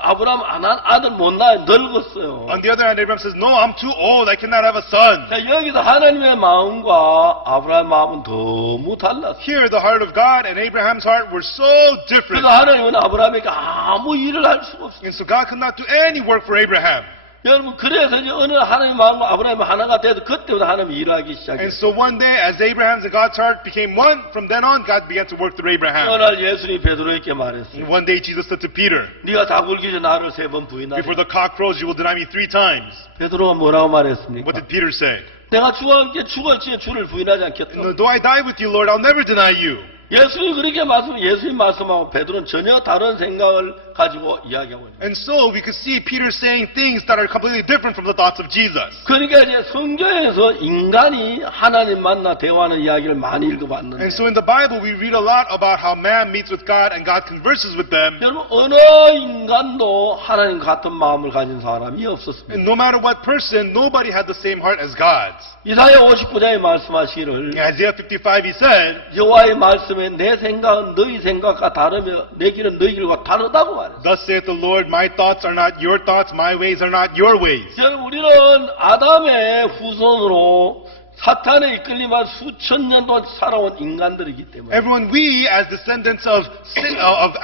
아브라함 난 아들 못 낳아 늙었어요. On the other hand, Abraham says, no, I'm too old, I cannot have a son. 자, 여기서 하나님의 마음과 아브라함의 마음은 너무 달랐어요. Here, the heart of God and Abraham's heart were so different. 그래서 하나님은 아브라함에게 아무 일을 할 수가 없어요. And so God could not do any work for Abraham. 여러분 그래서 이제 어느 날 하나님의 마음과 아브라함이 하나가 돼서 그때부터 하나님이 일하기 And 시작했어요. so one day, as Abraham's and God's heart became one, from then on, God began to work through 어느 Abraham. 날 예수님이 베드로에게 말했어요. And one day, Jesus said to Peter, 네가 다 굴기 전에 나를 3번 부인하라. before the cock crows, you will deny me 3 times. 베드로가 뭐라고 말했습니까? What did Peter say? 내가 주와 함께 죽을지에 주를 부인하지 않겠다. Though I die with you, Lord, I'll never deny you. 예수님이 그렇게 예수님 말씀하고 베드로는 전혀 다른 생각을 가지고 이야기하고 있는 거예요. And so we could see Peter saying things that are completely different from the thoughts of Jesus. 그러니까 이제 성경에서 인간이 하나님 만나 대화하는 이야기를 많이 읽어봤는데 And so in the Bible, we read a lot about how man meets with God and God converses with them. 여러분 어느 인간도 하나님 같은 마음을 가진 사람이 없었습니다. And no matter what person, nobody had the same heart as God's. 이사야 59장에 말씀하시기를 In Isaiah 55, he said, 여호와의 말씀에 내 생각은 너희 생각과 다르며 내 길은 너희 길과 다르다고 말했어요. Thus saith the Lord, my thoughts are not your thoughts, my ways are not your ways. 여러분 우리는 아담의 후손으로 사탄에 이끌리만 수천 년 동안 살아온 인간들이기 때문에 Everyone, we as descendants of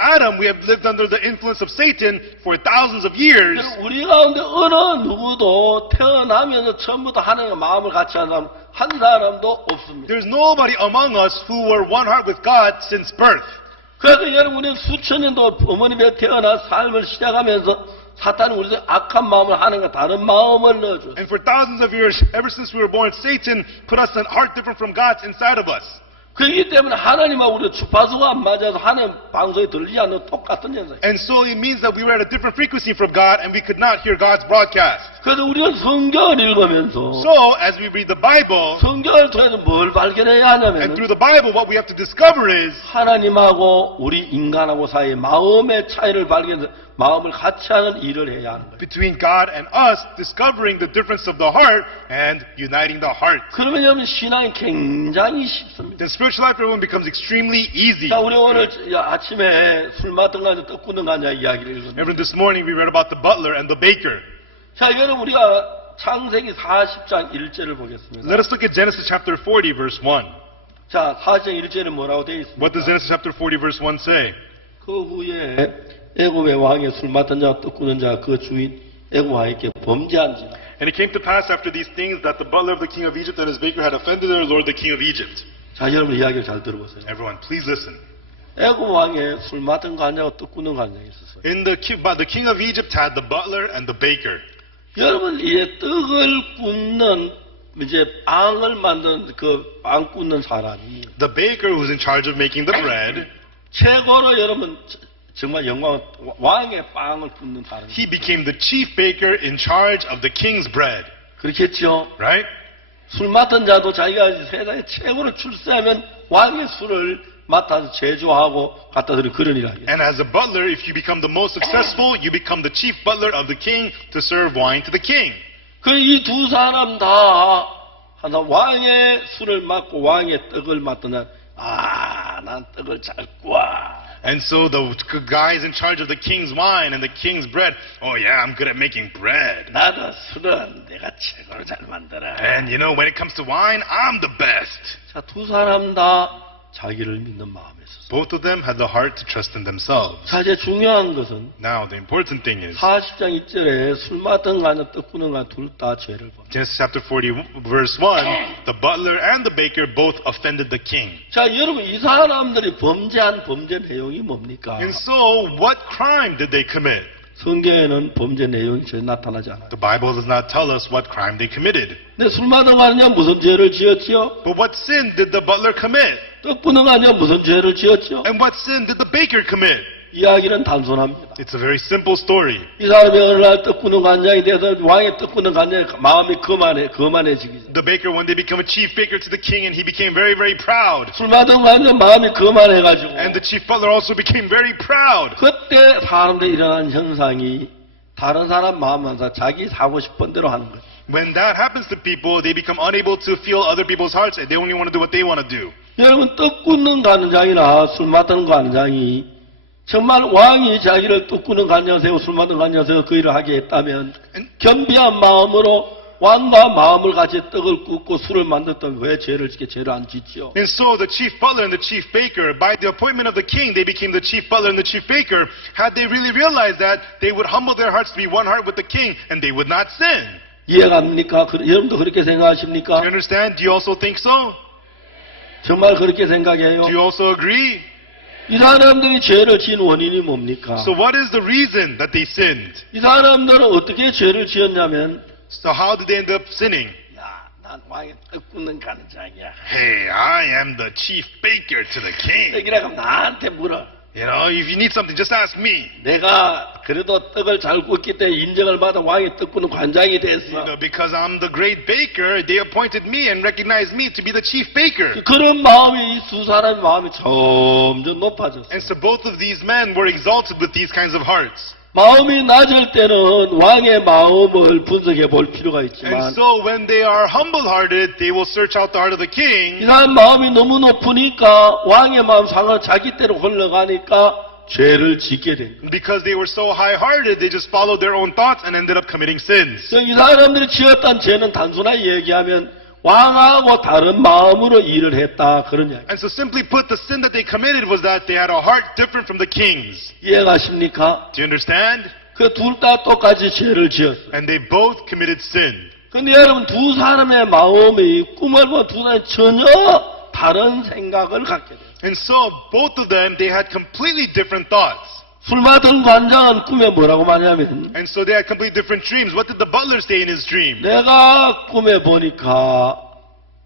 Adam, we have lived under the influence of Satan for thousands of years. 여러분, 우리 가운데 어느 누구도 태어나면서 처음부터 하나님과 마음을 같이 한 사람도 없습니다. There's nobody among us who were one heart with God since birth. 그래서 여러분 우리는 수천 년도 어머니 배에 태어나 삶을 시작하면서 사탄이 우리에게 악한 마음을 하나님과 다른 마음을 넣어줬어요. And for thousands of years, ever since we were born, Satan put us a heart different from God's inside of us. 그렇기 때문에 하나님하고 우리가 주파수가 안 맞아서 하나님 방송에 들리지 않는 똑같은 현상이에요. And so it means that we were at a different frequency from God and we could not hear God's broadcast. 그래서 우리가 성경을 읽으면서 So, as we read the Bible, 성경을 통해서 뭘 발견해야 and 하냐면 through the Bible, what we have to discover is 하나님하고 우리 인간하고 사이의 마음의 차이를 발견해서 마음을 같이 하는 일을 해야 하는 거예요. between God and us, discovering the difference of the heart and uniting the heart. 그러면 여러분 신앙이 굉장히 쉽습니다. Then spiritual life for everyone becomes extremely easy. 자, 우리 오늘 아침에 술 맡은 가냐 떡 굽는 가냐 이야기를 읽었는데 Remember this morning we read about the butler and the baker. 자, 여러분 우리가 창세기 40장 1절을 보겠습니다. Let us look at Genesis chapter 40 verse 1. 자, 40장 1절에 뭐라고 되어 있습니까? What does Genesis chapter 40 verse 1 say? 그 후에 애굽의 왕의 술 맡은 자와 떡 굽는 자가 그 주인 애굽 왕에게 범죄한지라. And it came to pass after these things that the butler of the king of Egypt and his baker had offended their lord the king of Egypt. 자, 여러분 이야기를 잘 들어보세요. Everyone, please listen. 애굽 왕의 술 맡은 간장과 떡 굽는 간장이 있었어요. The king of Egypt had the butler and the baker. 여러분, 이 떡을 굽는, 이제 빵을 만드는 그 빵 굽는 사람이 The baker who's in charge of making the bread, 최고로 여러분, 정말 영광, 왕의 빵을 굽는 사람이. he became the chief baker in charge of the king's bread, 그렇겠죠? right? 술 맡은 자도 자기가 세상에 최고로 출세하면 왕의 술을 맡아서 제조하고 갖다 드리는 그런 일을 하겠죠. And as a butler, if you become the most successful, you become the chief butler of the king to serve wine to the king. 이 두 사람 다 하나 왕의 술을 맡고 왕의 떡을 맡더니 난 떡을 잘 구워. And so the guys in charge of the king's wine and the king's bread, oh yeah, I'm good at making bread. 나도 술은 내가 최고로 잘 만들어. And you know, when it comes to wine, I'm the best. 자, 두 사람 다 자기를 믿는 마음이 있었어요. Both of them had the heart to trust in themselves. 자, 이제 중요한 것은 Now, the important thing is, 40장 1절에 술 맡은 가냐 떡 구는 가냐 둘 다 죄를 범. Genesis chapter 40, verse 1, the butler and the baker both offended the king. 자, 여러분, 이 사람들이 범죄한 범죄 내용이 뭡니까? And so, what crime did they commit? 성경에는 범죄 내용이 전혀 나타나지 않아요. The Bible does not tell us what crime they committed. 근데 술 맡은 가냐 무슨 죄를 지었지요? But what sin did the butler commit? 떡 구는 가냐 무슨 죄를 지었죠? And what sin did the baker commit? 이야기는 단순합니다. It's a very simple story. 이 사람이 어느 날 떡 구는 간장이 돼서 왕의 떡 구는 간장이 마음이 거만해지기. The baker one day became a chief baker to the king and he became very, very proud. 술 맡은 간장 마음이 거만해가지고 And the chief butler also became very proud. 그때 사람들이 일어난 현상이 다른 사람 마음 안사 자기 사고 싶은 대로 하는 거예요. When that happens to people, they become unable to feel other people's hearts and they only want to do what they want to do. 여러분 떡 굽는 간장이나 술 맡은 간장이 정말 왕이 자기를 떡 굽는 간장세고 술 맡은 간장세고 그 일을 하게 했다면 겸비한 마음으로 왕과 마음을 같이 떡을 굽고 술을 만들었다면 왜 죄를 안 짓죠? And so the chief butler and the chief baker, by the appointment of the king, they became the chief butler and the chief baker. Had they really realized that, they would humble their hearts to be one heart with the king and they would not sin. 이해갑니까? 여러분도 그렇게 Do 생각하십니까? you understand? Do you also think so? 정말 그렇게 생각해요? Do you also agree? 이 사람들이 죄를 지은 원인이 뭡니까? So what is the reason that they sinned? 이 사람들은 어떻게 죄를 지었냐면 So how did they end up sinning? 야, 난 왕의 떡 굽는 간장이야. Hey, I am the chief baker to the king. 떡이라고 나한테 물어. You know, if you need something, just ask me. 내가 그래도 떡을 잘 굽기 때문에 인정을 받아 왕의 떡 굽는 관장이 You 됐어. know, because I'm the great baker, they appointed me and recognized me to be the chief baker. 그런 마음이 이 두 사람의 마음이 점점 높아졌어. And so both of these men were exalted with these kinds of hearts. 마음이 낮을 때는 왕의 마음을 분석해 볼 필요가 And 있지만 so when they are humble-hearted, they will search out the heart of the 이 king. 사람 마음이 너무 높으니까 왕의 마음 상을 자기 대로 흘러가니까 죄를 짓게 된 거예요. Because they were so high-hearted, they just followed their own thoughts and ended up committing sins. 이 사람들이 지었던 죄는 단순하게 얘기하면 왕하고 다른 마음으로 일을 했다 그런 이야기. And so simply put, the sin that they committed was that they had a heart different from the king's. 이해가십니까? Do you understand? 그 둘 다 똑같이 죄를 지었어요. And they both committed sin. 근데 여러분 두 사람의 마음이 꿈을 보면 두 사람이 전혀 다른 생각을 갖게 돼요. And so both of them, they had completely different thoughts. 술 맡은 관장은 꿈에 뭐라고 말하냐면 And so they had completely different dreams. What did the butler say in his dream? 내가 꿈에 보니까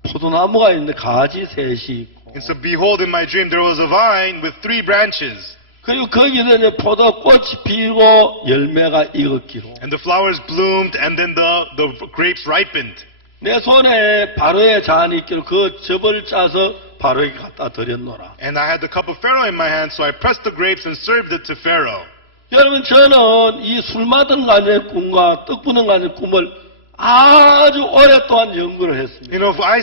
포도나무가 있는데 가지 셋이 있고 And so behold, in my dream there was a vine with 3 branches. 그리고 거기서 이제 포도꽃이 피고 열매가 익었기로 And the flowers bloomed and then the grapes ripened. 내 손에 바로의 잔이 있기로 그 즙을 짜서 바로에게 갖다 드렸노라. And I had the cup of Pharaoh in my hand, so I pressed the grapes and served it to Pharaoh. 여러분 저는 이 술 맡은 간의 꿈과 떡 부는 간의 꿈을 아주 오랫동안 연구를 했습니다. You know, I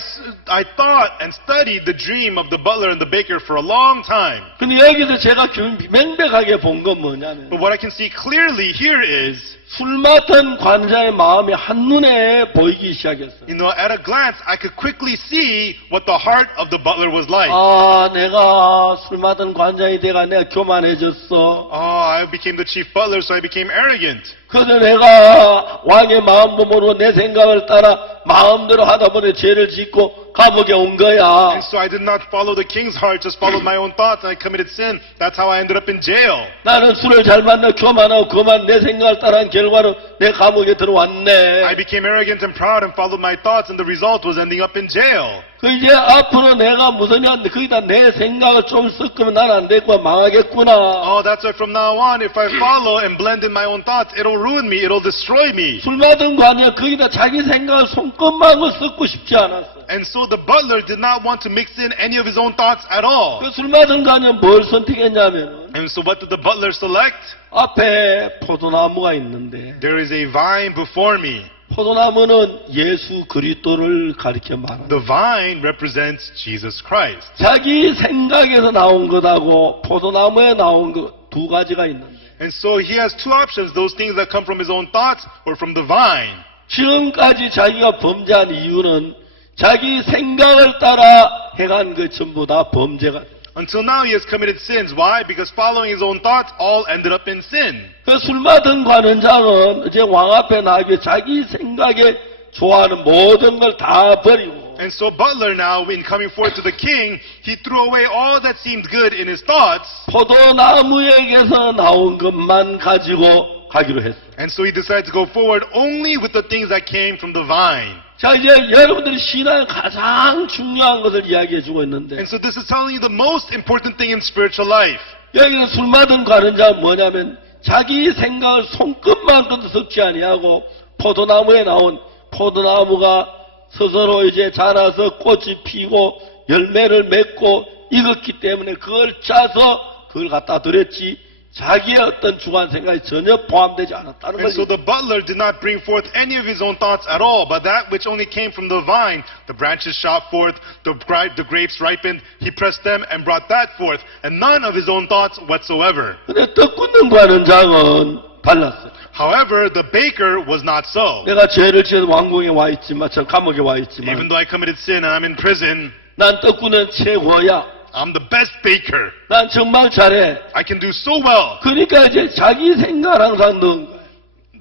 thought and studied the dream of the butler and the baker for a long time. 근데 여기서 제가 명백하게 본 건 뭐냐면 But what I can see clearly here is, 술 맡은 관자의 마음이 한눈에 보이기 시작했어요. you know, at a glance, I could quickly see what the heart of the butler was like. 아, 내가 술 맡은 관장이 돼가 내가 교만해졌어. Oh, I became the chief butler, so I became arrogant. 그래서 내가 왕의 마음 몸으로 내 생각을 따라 마음대로 하다 보니 죄를 짓고 감옥에 온 거야. And so I did not follow the king's heart, just followed my own thoughts, and I committed sin. That's how I ended up in jail. 나는 술을 잘 만나 교만하고 그만 내 생각을 따라한 결과로 내 감옥에 들어왔네. I became arrogant and proud and followed my thoughts, and the result was ending up in jail. 그 이제 앞으로 내가 무서면 거기다 내 생각을 좀 섞으면 난 안 되고 망하겠구나. Oh, that's why from now on, if I follow and blend in my own thoughts, it'll ruin me, it'll destroy me. 술 받은 관이야 거기다 자기 생각을 손끝만고 섞고 싶지 않았어. And so the butler did not want to mix in any of his own thoughts at all. 그 술 받은 관이야 뭘 선택했냐면은 And so what did the butler select? 앞에 포도나무가 있는데 There is a vine before me. 포도나무는 예수 그리스도를 가리켜 말한다. The vine represents Jesus Christ. 자기 생각에서 나온 것하고 포도나무에 나온 것 두 가지가 있는데 And so he has two options, those things that come from his own thoughts or from the vine. 지금까지 자기가 범죄한 이유는 자기 생각을 따라 행한 것 전부 다 범죄가 돼. Until now he has committed sins. Why? Because following his own thoughts all ended up in sin. 그 술 맡은 관원장은 이제 왕 앞에 나가게 자기 생각에 좋아하는 모든 걸 다 버리고 And so butler now, in coming forth to the king, he threw away all that seemed good in his thoughts. 포도나무에게서 나온 것만 가지고 가기로 했어. And so he decided to go forward only with the things that came from the vine. 자, 이제 여러분들이 신앙의 가장 중요한 것을 이야기해 주고 있는데 And so this is telling you the most important thing in spiritual life. 여기서 술 맡은 관원장은 뭐냐면 자기 생각을 손끝만큼도 섞지 아니하고 포도나무에 나온 포도나무가 스스로 이제 자라서 꽃이 피고 열매를 맺고 익었기 때문에 그걸 짜서 그걸 갖다 드렸지 자기의 어떤 주관 생각이 전혀 포함되지 않았다는 And so 거죠. the butler did not bring forth any of his own thoughts at all, but that which only came from the vine, the branches shot forth, the grapes ripened, he pressed them and brought that forth, and none of his own thoughts whatsoever. 근데 떡 굽는 관원장은 달랐어요. However, the baker was not so. 내가 죄를 지어서 왕궁에 와 있지만, 저 감옥에 와 Even 있지만, though I committed sin and I'm in prison, 난 떡 굽는 최고야. I'm the best baker. 난 정말 잘해. I can do so well. 그러니까 이제 자기 생각을 항상 넣은 거예요.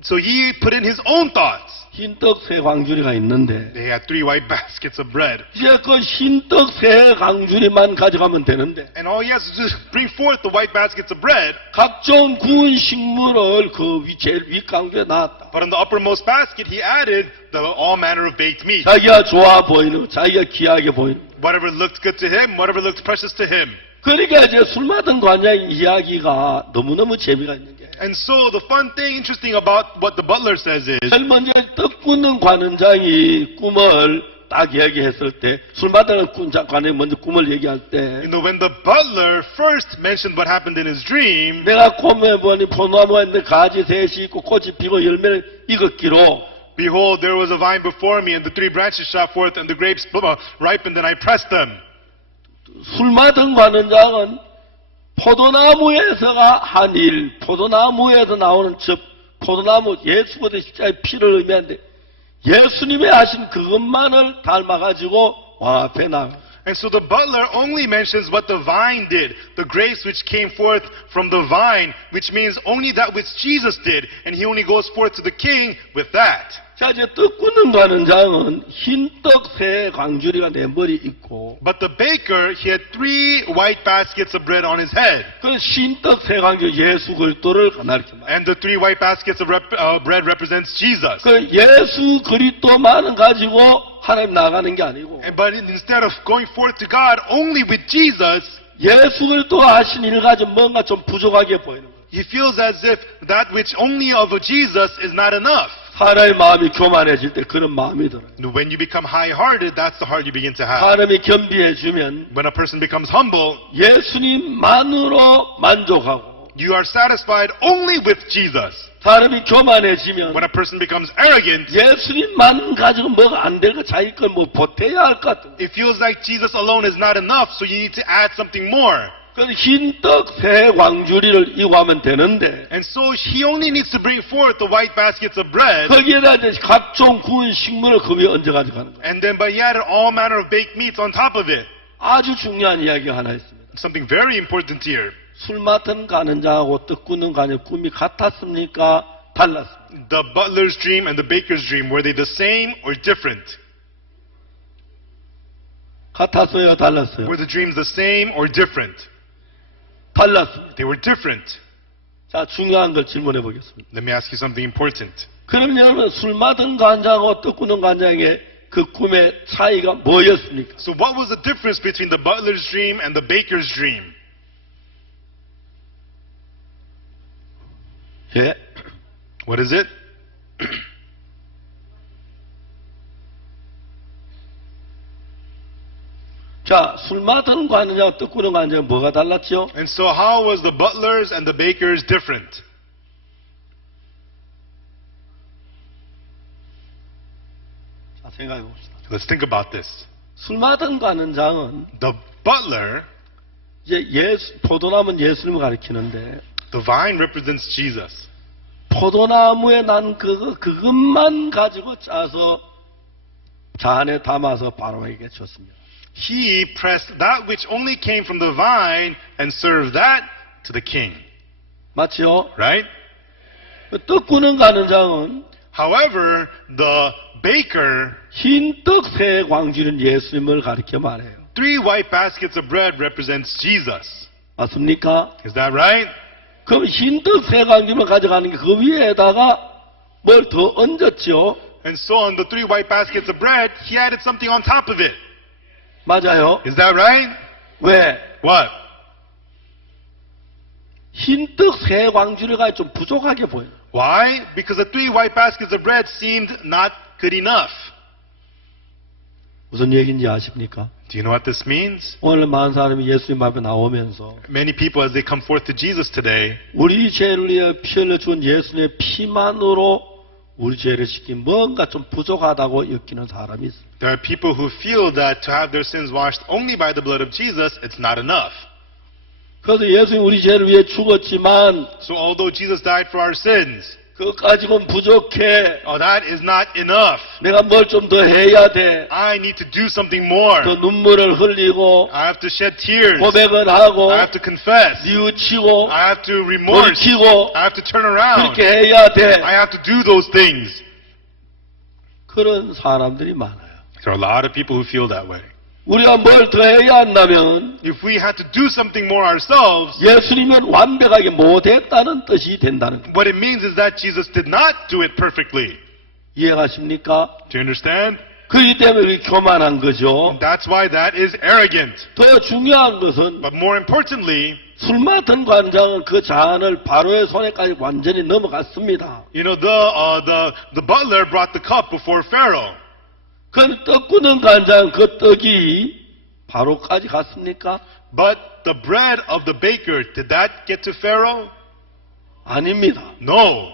So he put in his own thoughts. 흰떡 세 광주리가 있는데, They had 3 white baskets of bread. 이제 그 흰떡 세 광주리만 가져가면 되는데, And all he has to do is bring forth the white baskets of bread. 각종 구운 식물을 그 제일 윗광주에 놨다. But on the uppermost basket, he added all manner of baked meat. 자기가 좋아 보이는 거, 자기가 귀하게 보이는 거. Whatever looked good to him, whatever looked precious to him. 그러니까 이제 술 맡은 관장의 이야기가 너무너무 재미가 있는 게, And so the fun thing, interesting about what the butler says is, 제일 먼저 떡 굽는 관원장이 꿈을 딱 얘기했을 때, 술 맡은 관원장이 먼저 꿈을 얘기할 때, when the butler first mentioned what happened in his dream, 내가 꿈에 보니 포도나무가 있는데 가지 셋이 있고 꽃이 피고 열매를 익었기로, behold, there was a vine before me, and the 3 branches shot forth, and the grapes ripened, and I pressed them. 술 맡은 관원장은 포도나무에서가 한 일, 포도나무에서 나오는 포도나무 예수보다 십자가의 피를 의미하는데 예수님이 하신 그것만을 닮아가지고 왕 앞에 나가. And so the butler only mentions what the vine did, the grapes which came forth from the vine, which means only that which Jesus did, and he only goes forth to the king with that. 자, 이제 떡 굽는 관원장은 흰떡 세 광주리가 내 머리 있고, But the baker, he had 3 white baskets of bread on his head. 그 흰떡 세 광주리 예수 그리스도를 가리켜 말. And the 3 white baskets of bread represents Jesus. 그 예수 그리스도만은 가지고 하나님 나가는 게 아니고, But instead of going forth to God only with Jesus, 예수 그리스도가 하신 일 가지고 뭔가 좀 부족하게 보이는 거예요. he feels as if that which only of Jesus is not enough. 사람의 마음이 교만해질 때 그런 마음이 들어요. When you become high-hearted, that's the heart you begin to have. 사람이 겸비해주면 When a person becomes humble, 예수님만으로 만족하고, you are satisfied only with Jesus. 사람이 교만해지면 When a person becomes arrogant, 예수님만 가지고 뭐가 안 될 거 자기 걸 뭐 보태야 할 것 같은. it feels like Jesus alone is not enough, so you need to add something more. 그래서 흰떡 새 광주리를 이고하면 되는데, And so he only needs to bring forth the white baskets of bread, 거기에다 이제 각종 구운 식물을 그 위에 얹어 가져가는 거예요. and then but he added all manner of baked meats on top of it. 아주 중요한 이야기가 하나 있습니다. Something very important here. 술 맡은 가는자하고 떡 굽는 가는 꿈이 같았습니까? 달랐습니다. The butler's dream and the baker's dream, were they the same or different? 같았어요, 달랐어요? Were the dreams the same or different? 달랐습니다. They were different. 자, 중요한 걸 질문해 보겠습니다. Let me ask you something important. 그럼 여러분, 술 맡은 관장하고 떡 꾸는 관장의 그 꿈의 차이가 뭐였습니까? So what was the difference between the butler's dream and the baker's dream? 예. What is it? 자, 술 맡은 관장하고 떡 꾸는 관장은 뭐가 달랐죠? And so how was the butler's and the baker's different? 자, 생각해 봅시다. Let's think about this. 술 맡은 관장은 The butler, 이제 포도나무는 예수님을 가리키는데 the vine represents Jesus. 포도나무에 난 그것만 가지고 짜서 잔에 담아서 바로에게 줬습니다. He pressed that which only came from the vine and served that to the king. 맞죠? Right? 떡 꾸는 관장은 However, the baker, 흰떡 세 광주는 예수님을 가리켜 말해요. 3 white baskets of bread represents Jesus. 맞습니까? Is that right? 그럼 흰떡 세 광주를 가져가는 게 그 위에다가 뭘 더 얹었죠? And so on the 3 white baskets of bread, he added something on top of it. 맞아요. Is that right? 왜? What? 흰떡 세 광주를 가지고 좀 부족하게 보여요. Why? Because the 3 white baskets of bread seemed not good enough. 무슨 얘기인지 아십니까? Do you know what this means? 오늘 많은 사람이 예수님 앞에 나오면서 Many people, as they come forth to Jesus today, 우리 죄를 위해 피 흘려 준 예수님의 피만으로 우리 죄를 씻긴 뭔가 좀 부족하다고 느끼는 사람이 있어요. there are people who feel that to have their sins washed only by the blood of Jesus, it's not enough. 그래서 예수님 우리 죄를 위해 죽었지만 So although Jesus died for our sins, 그거 가지고는 부족해. that is not enough. 내가 뭘 좀 더 해야 돼. I need to do something more. 더 눈물을 흘리고 I have to shed tears. 고백을 하고 I have to confess. 뉘우치고 I have to remorse. 돌이키고 I have to turn around. 그렇게 해야 돼. I have to do those things. 그런 사람들이 많아요. There are a lot of people who feel that way. 우리가 뭘 더 해야 한다면 If we had to do something more ourselves, 예수님은 완벽하게 못했다는 뜻이 된다는 거예요. what it means is that Jesus did not do it perfectly. 이해가십니까? Do you understand? 그렇기 때문에 그게 교만한 거죠. That's why that is arrogant. 더 중요한 것은 But more importantly, 술 맡은 관장은 그 잔을 바로의 손에까지 완전히 넘어갔습니다. you know, the butler brought the cup before Pharaoh. 그 떡 꾸는 관장은 그 떡이 바로까지 갔습니까? But the bread of the baker, did that get to Pharaoh? 아닙니다. No.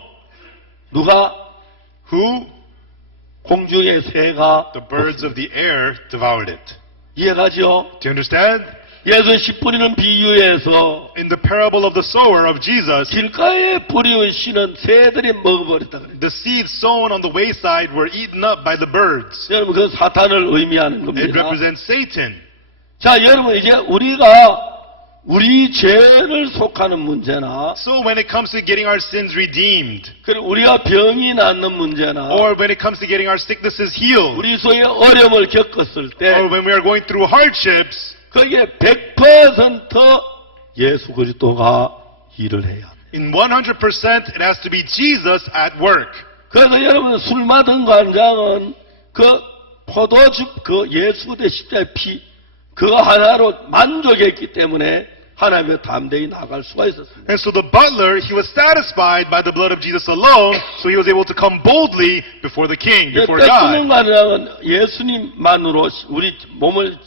누가? Who? 공중의 새가 The birds of the air devoured it. 이해가죠? Do you understand? 예수 씨 뿌리는 비유에서 In the parable of the sower of Jesus, 길가에 뿌리는 씨는 새들이 먹어버렸다 그래요. the seeds sown on the wayside were eaten up by the birds. 여러분 그건 사탄을 의미하는 It 겁니다. represents Satan. 자 여러분 이제 우리가 우리 죄를 속하는 문제나 So when it comes to getting our sins redeemed, 그리고 우리가 병이 낫는 문제나 or when it comes to getting our sicknesses healed, 우리 속에 어려움을 겪었을 때 or when we are going through hardships, 거기에 100% 예수 그리스도가 일을 해야 합니다. in 100% it has to be Jesus at work. 그래서 여러분 술 맡은 관장은 그 포도즙 그 예수 그리스도의 십자가의 피 그거 하나로 만족했기 때문에 하나님의 담대히 나갈 수가 있었습니다. And so the butler, he was satisfied by the blood of Jesus alone, so he was able to come boldly before the king, before 떡꾸는 God. 관장은 예수님만으로 우리 몸을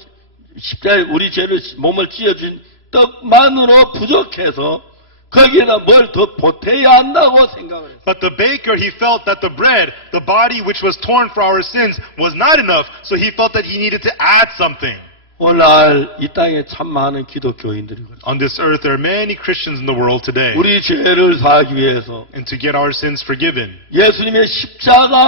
십자가에 우리 죄를 몸을 찢어준 떡만으로 부족해서 거기에다 뭘 더 보태야 한다고 생각을 했어요. But the baker, he felt that the bread, the body which was torn for our sins, was not enough, so he felt that he needed to add something. 오늘날 이 땅에 참 많은 기독교인들이 그렇습니다. On this earth, there are many Christians in the world today. 우리 죄를 사하기 위해서 And to get our sins forgiven, 예수님의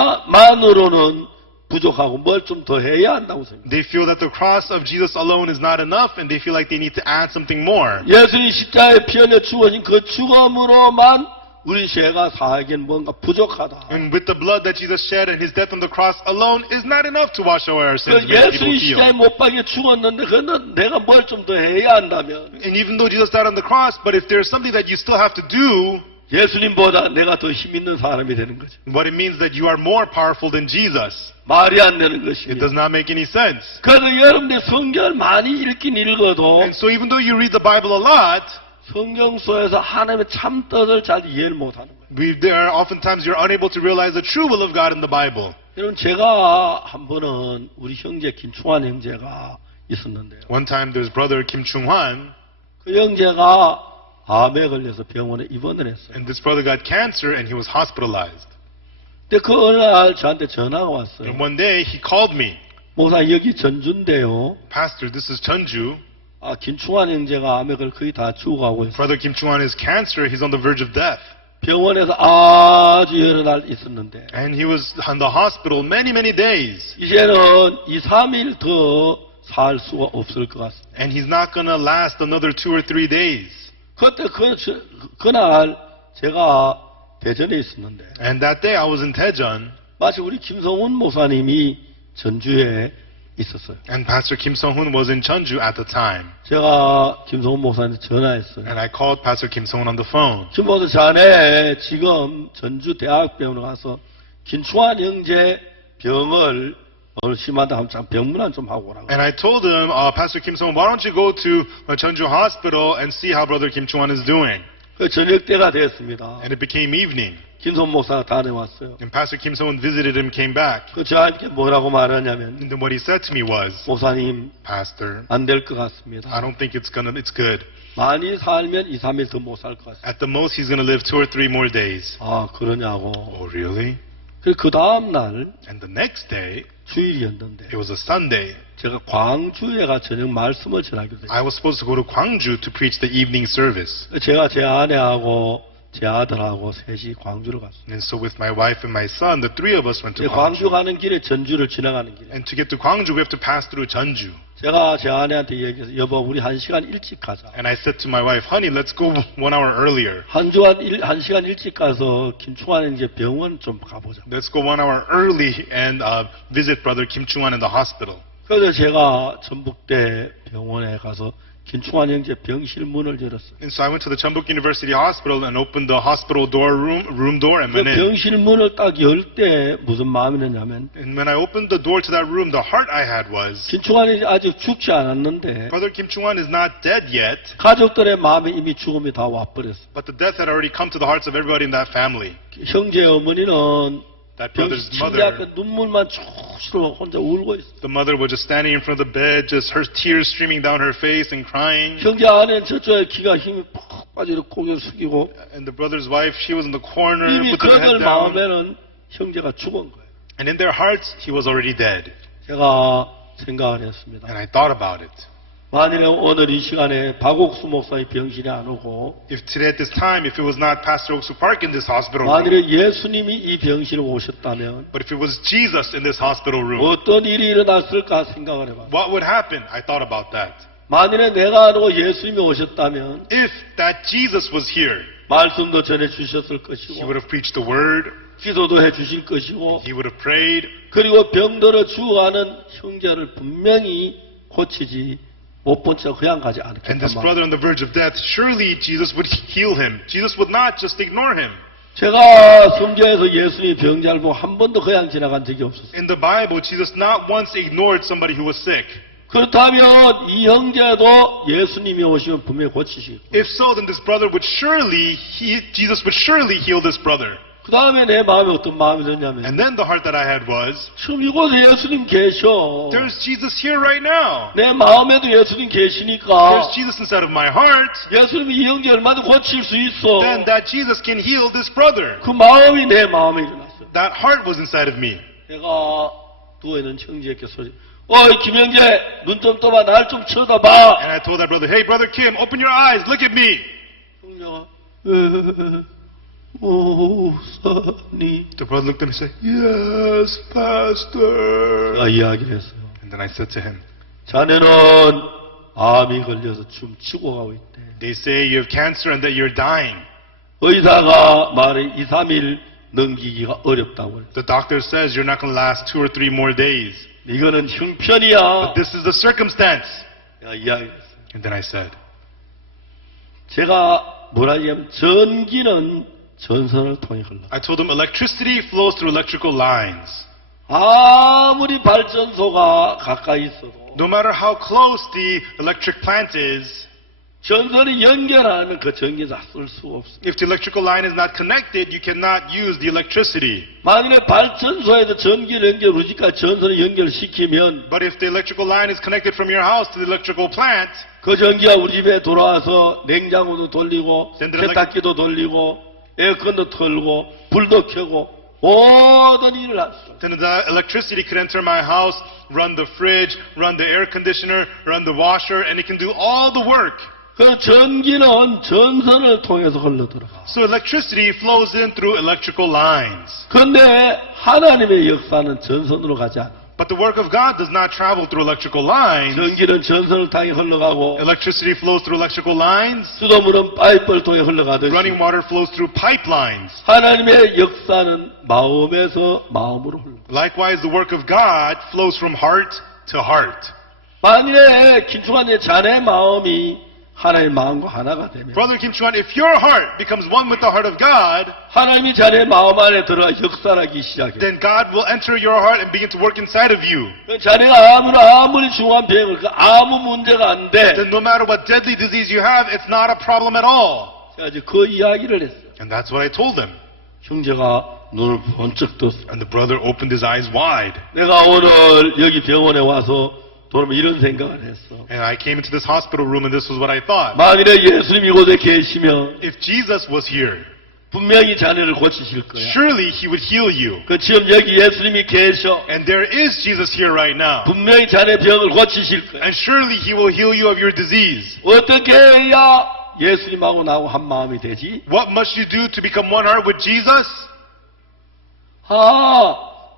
십자가만으로는 부족하고 뭘 좀 더 해야 한다고 생각합니다. they feel that the cross of Jesus alone is not enough, and they feel like they need to add something more. 예수님 십자가에 피 흘려 죽으신 그 죽음으로만 우리 죄가 사하기엔 뭔가 부족하다. And with the blood that Jesus shed and his death on the cross alone is not enough to wash away our sins. 그 and make people 예수님 heal. 십자가에 못 박혀 죽었는데 그는 내가 뭘 좀 더 해야 한다면 And even though Jesus died on the cross, but if there's something that you still have to do, 예수님보다 내가 더 힘 있는 사람이 되는 거죠. what it means that you are more powerful than Jesus. 말이 안 되는 It 것입니다. does not make any sense. 그래서 여러분들 성경을 많이 읽긴 읽어도 And so even though you read the Bible a lot, 성경 속에서 하나님의 참 뜻을 잘 이해를 못하는 거예요. there are oftentimes you're unable to realize the true will of God in the Bible. 여러분 제가 한 번은 우리 형제 김충환 형제가 있었는데요. One time there's brother Kim Chung-hwan, 그 형제가 암에 걸려서 병원에 입원을 했어요. and this brother got cancer and he was hospitalized. 근데 그 어느 날 저한테 전화가 왔어요. And one day he called me, 목사 여기 전주인데요. Pastor, this is Cheonju. 김충환 형제가 암에 걸려 거의 다 죽어가고 있어요. Brother Kim Chung-hwan is cancer. He's on the verge of death. 병원에서 아주 여러 날 있었는데 And he was in the hospital many, many days. 이제는 2, 3일 더 살 수가 없을 것 같습니다. And he's not going to last another 2 or 3 days. 그때 그날 제가 대전에 있었는데 And that day I was in Daejeon, 마치 우리 김성훈 목사님이 전주에 있었어요. and Pastor Kim Sung-hoon was in Cheonju at the time. 제가 김성훈 목사님한테 전화했어요. And I called Pastor Kim Sung-hoon on the phone. 김 목사 자네 지금 전주 대학병원에 가서 김충환 형제 병을 오늘 심하다 하면 참 병문안 좀 하고 오라고. And I told him, Pastor Kim Sung-hoon, why don't you go to Cheonju Hospital and see how Brother Kim Chung-hwan is doing? 그 저녁 때가 됐습니다. And it became evening. 김성훈 목사가 다녀왔어요. And Pastor Kim Sung-hoon visited him, came back. 그 저한테 뭐라고 말하냐면 And then what he said to me was, 목사님 Pastor, 안 될 것 I 같습니다. don't think it's good. 많이 살면 2, 3일 더 못 살 것 같습니다. At the most, he's going to live 2 or 3 more days. 아 그러냐고. Oh, really? 그 다음 날 And the next day, 주일이었는데 it was a Sunday. 제가 광주에 가 저녁 말씀을 전하기로 했어요. I was supposed to go to Gwangju to preach the evening service. 제가 제 아내하고 제 아들하고 셋이 광주를 갔어요. And so with my wife and my son, the 3 of us went to 광주 Gwangju. 가는 길에 전주를 지나가는 길에 And to get to Gwangju, we have to pass through Cheonju. 제가 제 아내한테 얘기해서 여보 우리 1시간 일찍 가자. And I said to my wife, honey, let's go 1 hour earlier. 한 시간 일찍 가서 김충환 이제 병원 좀 가보자. Let's go 1 hour early and visit Brother Kim Chung-hwan in the hospital. 그래서 제가 전북대 병원에 가서 김충환 형제 병실 문을 열었어요. And so I went to the Cheonbuk University Hospital and opened the hospital room door and 그 went in. 병실 문을 딱 열 때 무슨 마음이 드냐면 And when I opened the door to that room, the heart I had was, 김충환이 아직 죽지 않았는데 Brother Kim Chung-hwan is not dead yet, 가족들의 마음에 이미 죽음이 다 와버렸어. but the death had already come to the hearts of everybody in that family. 형제 어머니는 That 병 brother's 침대 mother, 앞에 눈물만 쭉쭉 혼자 울고 있어. the mother was just standing in front of the bed, just her tears streaming down her face and crying. 형제 안에 저쪽에 기가 힘이 푹 빠지고 고개를 숙이고 And the brother's wife, she was in the corner 이미 with her 그들 head down. 마음에는 형제가 죽은 거예요. And in their hearts, he was already dead. 제가 생각을 했습니다. And I thought about it. 만일에 오늘 이 시간에 박옥수 목사의 병실에 안 오고 If today at this time, if it was not Pastor Oksu Park in this hospital room, 만일에 예수님이 이 병실에 오셨다면 but if it was Jesus in this hospital room, 어떤 일이 일어났을까 생각을 해봤어요. what would happen? I thought about that. 만일에 내가 아니고 예수님이 오셨다면 If that Jesus was here, 말씀도 전해 주셨을 he 것이고 would have preached the word, 기도도 해 주실 것이고 he would have prayed, 그리고 병들어 죽어가는 형제를 분명히 고치지 못 본 채 그냥 가지 and 않겠단 this 말이에요. brother on the verge of death, surely Jesus would heal him. Jesus would not just ignore him. 제가 성경에서 예수님이 병자를 보고 한 번도 그냥 지나간 적이 없었어요. In the Bible, Jesus not once ignored somebody who was sick. 그렇다면 이 형제도 예수님이 오시면 분명히 고치시고 If so, then this brother would Jesus would surely heal this brother. 그 다음에 내 마음에 어떤 마음이 드냐면 And then the heart that I had was, 지금 이곳에 예수님 계셔. there's Jesus here right now. 내 마음에도 예수님 계시니까 There's Jesus inside of my heart. 예수님이 이 형제 얼마나 고칠 수 있어. Then that Jesus can heal this brother. 그 마음이 내 마음에 일어났어요. That heart was inside of me. 내가 누워있는 형제에게 소리 어이 김형제 눈 좀 떠봐 날 좀 쳐다봐. And I told that brother, hey, Brother Kim, open your eyes, look at me. 형제가 목사님 The brother looked at me and said, yes, Pastor. 제가 이야기를 했어요. And then I said to him, 자네는 암이 걸려서 춤 치고 가고 있대. they say you have cancer and that you're dying. 의사가 말해 2, 3일 넘기기가 어렵다고 했어. The doctor says you're not going to last 2 or 3 more days. 이거는 형편이야. But this is the circumstance. 내가 이야기했어. And then I said, 제가 뭐라 하냐면 전기는 전선을 통해 흘러. I told him electricity flows through electrical lines. 아무리 발전소가 가까이 있어도 No matter how close the electric plant is, 전선이 연결하면 그 전기 다 쓸 수가 없어. if the electrical line is not connected, you cannot use the electricity. 만일에 발전소에서 전기를 연결하니까 전선을 연결시키면 But if the electrical line is connected from your house to the electrical plant, 그 전기가 우리 집에 돌아와서 냉장고도 돌리고 세탁기도 돌리고 에어컨도 틀고 불도 켜고 모든 일을 할 수. then the electricity could enter my house, run the fridge, run the air conditioner, run the washer, and it can do all the work. 그 전기는 전선을 통해서 흘러들어가. So electricity flows in through electrical lines. 그런데 하나님의 역사는 전선으로 가지 않아. But the work of God does not travel through electrical lines. 전기는 전선을 통해 흘러가고 Electricity flows through electrical lines. 수돗물은 파이프를 통해 흘러가듯이 Running water flows through pipelines. 하나님의 역사는 마음에서 마음으로 흘러. Likewise, the work of God flows from heart to heart. 만일에 김충환의 자네 마음이 하나님의 마음과 하나가 되면 Brother Kim Chuan, if your heart becomes one with the heart of God, 하나님이 자네 마음 안에 들어가 역사하기 시작해. then God will enter your heart and begin to work inside of you. 자네가 아무리 중한 병을 아무 문제가 안 돼. Then no matter what deadly disease you have, it's not a problem at all. 제가 이제 그 이야기를 했어. And that's what I told him. 형제가 눈을 번쩍 떴어. And the brother opened his eyes wide. 내가 오늘 여기 병원에 와서 돌아오면 이런 생각을 했어. And I came into this hospital room and this was what I thought. 만일에 예수님이 이곳에 계시면 If Jesus was here, 분명히 자네를 고치실 거야. surely he would heal you. 그 지금 여기 예수님이 계셔. And there is Jesus here right now. 분명히 자네 병을 고치실 거야. And surely he will heal you of your disease. 어떻게 해야 예수님하고 나하고 한 마음이 되지? What must you do to become one heart with Jesus?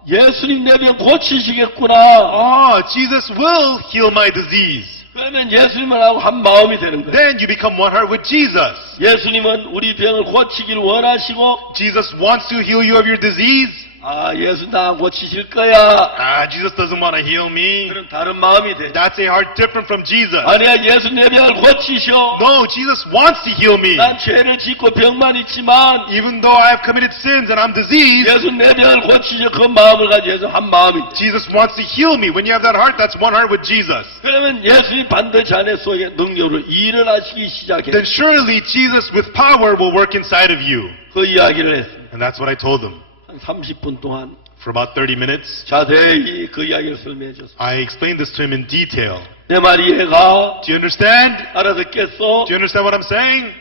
예수님 내 병 고치시겠구나. Jesus will heal my disease. 그러면 예수님하고 한 마음이 되는 거야. Then you become one heart with Jesus. 예수님은 우리 병을 고치길 원하시고, Jesus wants to heal you of your disease. 예수 나 고치실 거야. Jesus doesn't want to heal me. 그런 다른 마음이 돼. That's a heart different from Jesus. 아니야, 예수 내 병을 고치셔. No, Jesus wants to heal me. 난 죄를 짓고 병만 있지만 Even though I have committed sins and I'm diseased, 예수 내 병을 고치셔. 그 마음을 가지고 해서 한 마음이 돼. Jesus wants to heal me. When you have that heart, that's one heart with Jesus. 그러면 예수님 반드시 자네 속에 능력으로 일을 하시기 시작해. Then surely Jesus with power will work inside of you. 그 이야기를 했습니다. And that's what I told them. 한 30분 동안 For about 30 minutes, 자세히 그 이야기를 설명해 줬어. I explained this to him in detail. 내 말이 이해가? Do you understand? 알아듣겠어? Do you understand what I'm saying?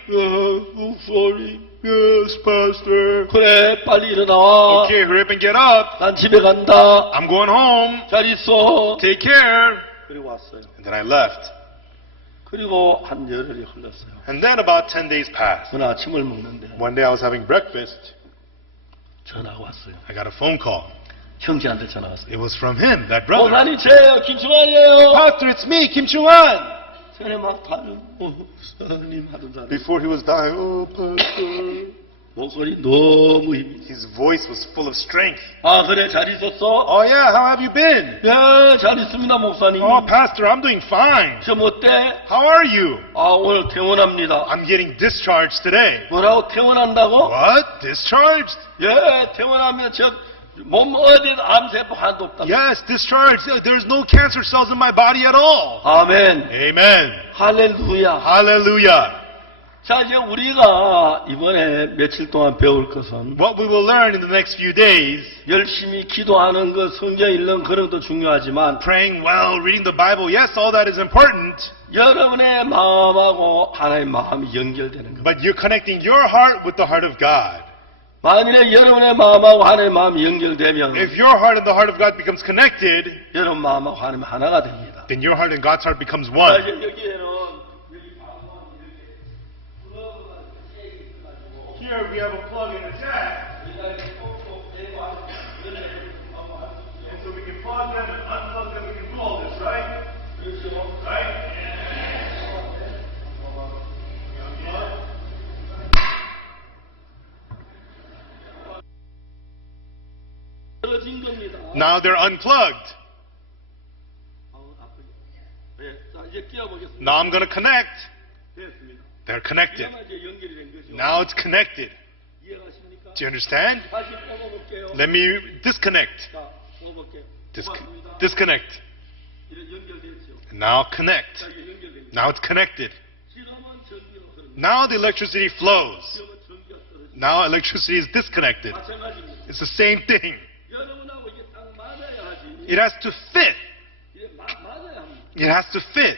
sorry. Yes, Pastor. 그래, 빨리 일어나와. Okay, hurry up and get up. 난 집에 간다. I'm going home. 잘 있어. Take care. 그리고 왔어요. And then I left. 그리고 한 열흘이 흘렀어요. And then about 10 days passed. 그날 아침을 먹는데 One day I was having breakfast. 전화가 왔어요. I got a phone call. 형제한테 전화 왔어요. It was from him, that brother. 목사님 저예요. 김충환이에요. Pastor, it's me, Kim Chuan. 전에 막 다른 목사님 하던 사람. Before he was dying, Pastor. 목소리 너무 힘이. His voice was full of strength. 그래 잘 있었어? Oh yeah, how have you been? 네, 잘 있습니다 목사님. Pastor, I'm doing fine. 저 어때? How are you? 오늘 퇴원합니다. I'm getting discharged today. 뭐라고 퇴원한다고? What? Discharged? 예, 퇴원하면 몸 어디에도 암세포 하나도 없다. Yes, discharged. There's no cancer cells in my body at all. 아멘. Amen. 할렐루야. Hallelujah. 자, 이제 우리가 이번에 며칠 동안 배울 것은 What we will learn in the next few days, 열심히 기도하는 것, 성경 읽는 그런 것도 중요하지만 praying well, reading the Bible, yes, all that is important, 여러분의 마음하고 하나님의 마음이 연결되는 것. but you're connecting your heart with the heart of God. 만일에 여러분의 마음하고 하나님의 마음이 연결되면 If your heart and the heart of God becomes connected, 여러분 마음하고 하나님 하나가 됩니다. then your heart and God's heart becomes 자, one. 이제 여기에는 Here we have a plug in the jack. So we can plug them and unplug them, we can do all this, right? Right? 떨어진 겁니다. Now they're unplugged. 네, 자, 이제 끼워보겠습니다. Now I'm going to connect. 됐습니다. They're connected. 이제 연결이 된 거죠. Now it's connected. 이해가십니까? Do you understand? 다시 뽑아볼게요. Let me disconnect. 자, 뽑아볼게요. Dis- 뽑았습니다. disconnect. 이제 연결됐죠. Now connect. 자, 이제 연결됩니다. Now it's connected. 지금은 전기가 흐릅니다. Now the electricity flows. 지금은 전기가 떨어집니다. Now electricity is disconnected. 마찬가지입니다. It's the same thing. 여러분하고 이게 딱 맞아야 하지. It has to fit. 이게 맞아야 합니다. It has to fit.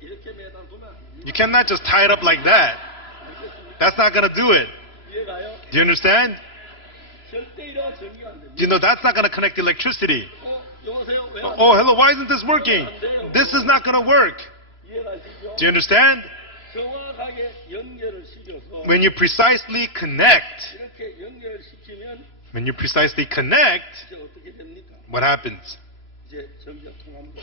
이렇게 매달 두면 안 돼요. You cannot just tie it up like that. 알겠습니까? That's not going to do it. 이해가요? Do you understand? 절대 이러면 전기가 안 됩니다. You know, that's not going to connect electricity. 여보세요? 왜 안 Oh, hello, why isn't this working? This is not going to work. 이해가시죠? Do you understand? 정확하게 연결을 시켜서 When you precisely connect, 이렇게 연결시키면 when you precisely connect, 이제 어떻게 됩니까? what happens? 이제 전기가 통합니다.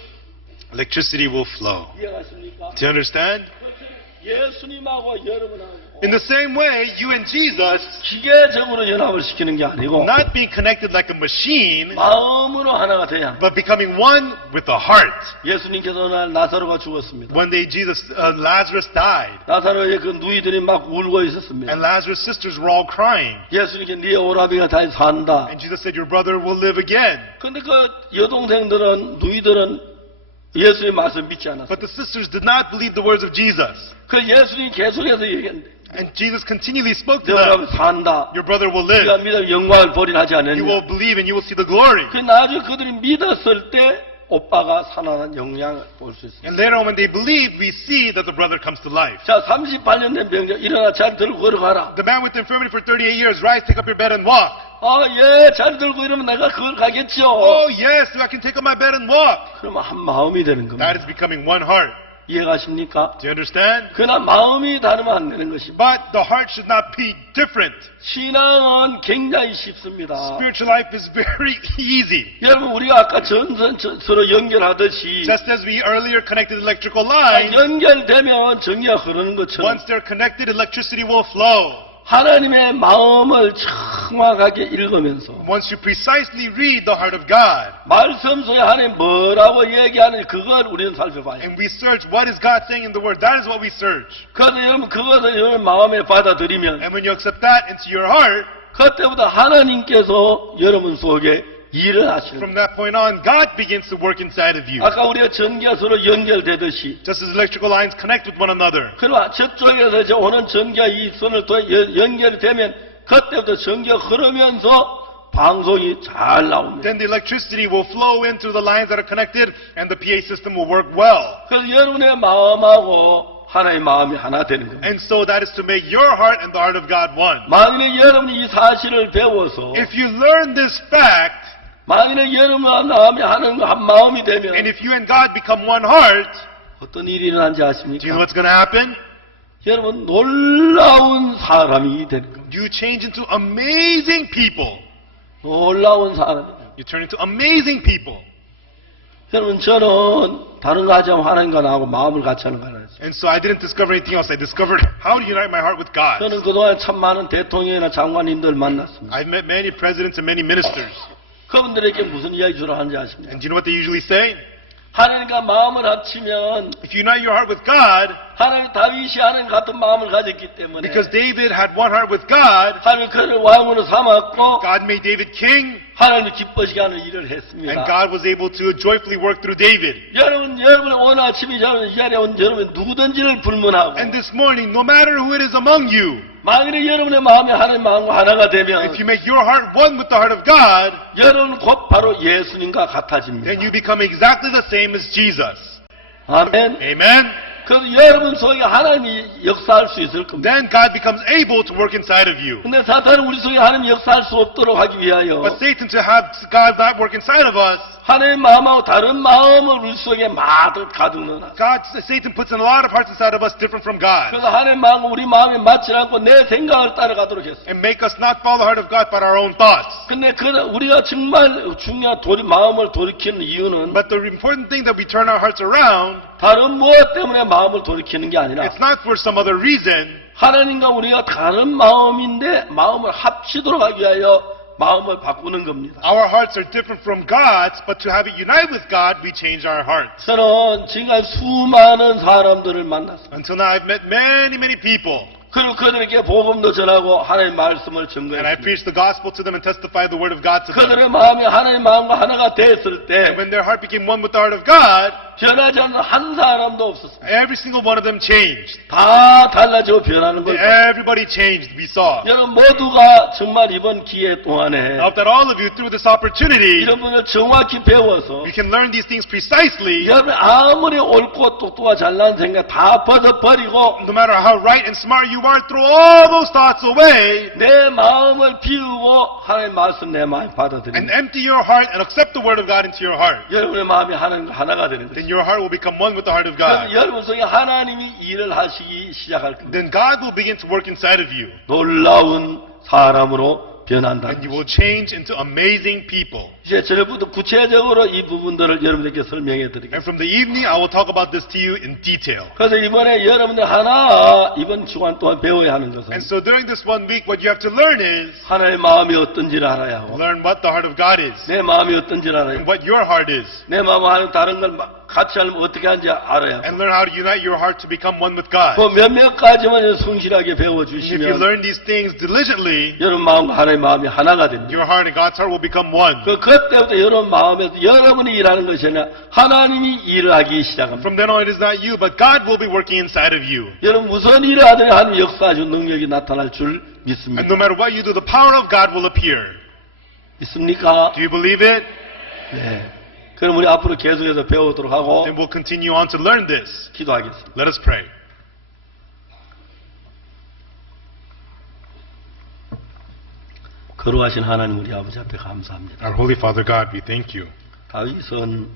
Electricity will flow. 이해가십니까? Do you understand? 그렇죠. 예수님하고 여러분하고 In the same way, you and Jesus, 기계적으로 연합을 시키는 게 아니고 not being connected like a machine, 마음으로 하나가 돼야 합니다. but becoming one with the heart. 예수님께서 오늘 나사로가 죽었습니다. One day, Lazarus died, 나사로의 그 누이들이 막 울고 있었습니다. and Lazarus' sisters were all crying. 예수님께 네 오라비가 다시 산다. And Jesus said, your brother will live again. 근데 그 여동생들은 누이들은 예수님 말씀 믿지 않았어요. But the sisters did not believe the words of Jesus. 그 예수님 계속해서 얘기했는데 And Jesus continually spoke 네 to 오라비 them, 산다. your brother will 네가 live. 믿어 영광을 버리하지 You 않느냐. will believe and you will see the glory. 그 나중에 그들이 믿었을 때 오빠가 살아나는 영향을 볼 수 있어요. And later on, when they believed, we see that the brother comes to life. 자, 38년 된 병자 일어나 잘 들고 걸어가라. The man with infirmity for 38 years, rise, take up your bed and walk. 아, 예, 잘 들고 이러면 내가 그걸 가겠죠. Oh, yes, I can take up my bed and walk. 그러면 한 마음이 되는 겁니다. That is becoming one heart. 이해가십니까? Do you understand? 그러나 마음이 다르면 안 되는 것입니다. But the heart should not be different. 신앙은 굉장히 쉽습니다. Spiritual life is very easy. 여러분, 우리가 아까 서로 연결하듯이 Just as we earlier connected electrical lines, 연결되면 전기가 흐르는 것처럼 once they're connected, electricity will flow. 하나님의 마음을 정확하게 읽으면서 Once you precisely read the heart of God, 말씀 속에 하나님 뭐라고 얘기하는지 그걸 우리는 살펴봐야 돼요. and we search what is God saying in the Word, that is what we search. 그래서 여러분 그것을 여러분 마음에 받아들이면 And when you accept that into your heart, 그때부터 하나님께서 여러분 속에 일을 하시는 from 거예요. that point on, God begins to work inside of you. 아까 우리가 전기가 서로 연결되듯이 Just as electrical lines connect with one another. 그러나 저쪽에서 이제 오는 전기가 이 선을 통해 연결이 되면 그때부터 전기가 흐르면서 방송이 잘 나옵니다. Then the electricity will flow into the lines that are connected, and the PA system will work well. 그래서 여러분의 마음하고 하나의 마음이 하나 되는 겁니다. And so that is to make your heart and the heart of God one. 만일에 여러분이 이 사실을 배워서 If you learn this fact, 만일에 여러분과 마음이 하는 한 마음이 and 되면 if you and God become one heart, 어떤 일이 일어난지 do you know 아십니까? what's going to happen? 여러분 놀라운 사람이 되는 겁니다. You change into amazing people. 놀라운 사람이. You turn into amazing people. 여러분 저는 다른 거 하자면 하나님과 나하고 마음을 같이 하는 거 하나 했어요. And so I didn't discover anything else. I discovered how to unite my heart with God. 저는 그동안 참 많은 대통령이나 장관님들 만났습니다. I've met many presidents and many ministers. 그분들에게 무슨 이야기 주로 하는지 아십니까? And do you know what they usually say? 하나님과 마음을 합치면 If you unite your heart with God, 하나님 다윗이 하나님 같은 마음을 가졌기 때문에 because David had one heart with God, 하나님 그를 왕으로 삼았고 God made David king, 하나님을 기뻐시게 하는 일을 and 했습니다. God was able to joyfully work through David. 여러분의 오늘 아침에 저는 이 자리에 온 여러분 누구든지를 불문하고 And this morning, no matter who it is among you, 만일에 여러분의 마음이 하나님 마음과 하나가 되면 if you make your heart one with the heart of God, 여러분 곧 바로 예수님과 같아집니다. then you become exactly the same as Jesus. 아멘. Amen? 그래서 여러분 속에 하나님이 역사할 수 있을 겁니다. Then God becomes able to work inside of you. 근데 사탄은 우리 속에 하나님이 역사할 수 없도록 하기 위하여 But Satan, to have God not work inside of us, 하나님의 마음하고 다른 마음을 우리 속에 마득 가득 넣어놨어요. Satan puts in a lot of hearts inside of us different from God, 그래서 하나님의 마음과 우리 마음에 맞지 않고 내 생각을 따라가도록 했어요. and make us not follow the heart of God but our own thoughts. 근데 우리가 정말 중요한 마음을 돌이키는 이유는 But the important thing that we turn our hearts around, 다른 무엇 때문에 마음을 돌이키는 게 아니라 it's not for some other reason. 하나님과 우리가 다른 마음인데 마음을 합치도록 하기 위하여 마음을 바꾸는 겁니다. Our hearts are different from God's, but to have it unite with God, we change our hearts. 저는 지금까지 수많은 사람들을 만났습니다. Until now, I've met many, many people. 그리고 그들에게 복음도 전하고 하나님의 말씀을 And I 증거했습니다. preach the gospel to them and testify the word of God to them. 그들의 마음이 하나님의 마음과 하나가 됐을 때 And when their heart became one with the heart of God, 변하지 않는 한 사람도 없었습니다. every single one of them changed. 다 달라지고 변하는 걸 봤습니다. Everybody changed, we saw. 여러분 모두가 정말 이번 기회 동안에 I hope that all of you, through this opportunity, 이런 분을 정확히 배워서 you can learn these things precisely. 여러분 아무리 옳고 똑똑하고 잘난 생각 다 벗어버리고 No matter how right and smart you are, throw all those thoughts away 내 마음을 비우고 하나님의 말씀 내 마음에 and 받아들입니다. empty your heart and accept the word of God into your heart. 여러분의 마음이 하나님과 하나가 되는 Then 것입니다. your heart will become one with the heart of 그럼 God. 여러분 속에 하나님이 일을 하시기 시작할 겁니다. Then God will begin to work inside of you. 놀라운 사람으로 변한다. And you will change into amazing people. 이제 저녁부터 구체적으로 이 부분들을 여러분들께 설명해 드리겠습니다. And from the evening, I will talk about this to you in detail. 그래서 이번에 여러분들 하나 이번 주간 동안 배워야 하는 것은 And so during this 1 week, what you have to learn is 하나님의 마음이 어떤지를 알아야 하고 learn what the heart of God is 내 마음이 어떤지를 알아야 and 하고 what your heart is. 내 마음과 하나님 다른 걸 같이 하면 어떻게 하는지 알아야 하고 And learn how to unite your heart to become one with God. 그 몇몇 가지만 성실하게 And if you 배워주시면 learn these things diligently, 여러분 마음과 하나님의 마음이 하나가 됩니다. your heart and God's heart will become one. 그때부터 여러분 마음에서 여러분이 일하는 것이 아니라 하나님이 일을 하기 시작합니다. From then on, it is not you, but God will be working inside of you. 여러분 무슨 일을 하든지 하나님 역사하시는 능력이 나타날 줄 And 믿습니다. no matter what you do, the power of God will appear. 믿습니까? Do you believe it? 네. 그럼 우리 앞으로 계속해서 배우도록 하고 Then we'll continue on to learn this. 기도하겠습니다. Let us pray. 거룩하신 하나님 우리 아버지 앞에 감사합니다. Our Holy Father God, we thank you. 다윗은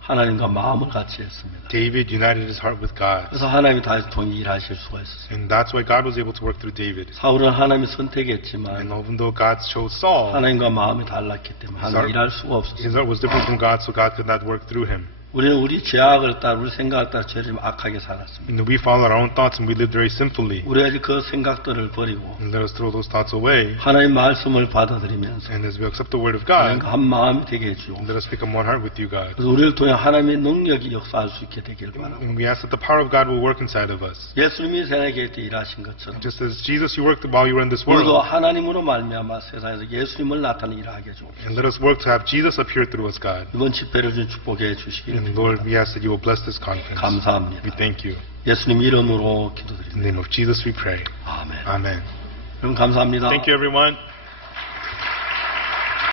하나님과 마음을 같이 했습니다. David united his heart with God. 그래서 하나님이 다윗을 통해 일하실 수가 있었어요. And that's why God was able to work through David. 사울은 하나님이 And 선택했지만 even though God chose Saul, 하나님과 마음이 달랐기 때문에 하나님 일할 수가 없었어요. his heart was different from God, so God could not work through him. 우리는 우리 죄악을 따라 우리 생각을 따라 죄를 좀 악하게 살았습니다. And we follow our own thoughts and we lived very sinfully. 우리가 이제 그 생각들을 버리고 And let us throw those thoughts away. 하나님의 말씀을 받아들이면서 And as we accept the word of God, 하나님과 한 마음이 되게 해주고 let us become one heart with you, God. 그래서 우리를 통해 하나님의 능력이 역사할 수 있게 되길 바라고 And we ask that the power of God will work inside of us. 예수님이 세상에 계실 때 일하신 것처럼 Just as Jesus, you worked while you were in this 우리도 world. 하나님으로 말미암아 세상에서 예수님을 나타내는 일을 하게 해주고 And let us work to have Jesus appear through us, God. 이번 집회를 좀 축복해 주시길 And Lord, we ask that you will bless this conference. 감사합니다. We thank you. 예수님 이름으로 In the 기도드립니다. name of Jesus we pray. 아멘. Amen. 여러분 감사합니다. Thank you, everyone.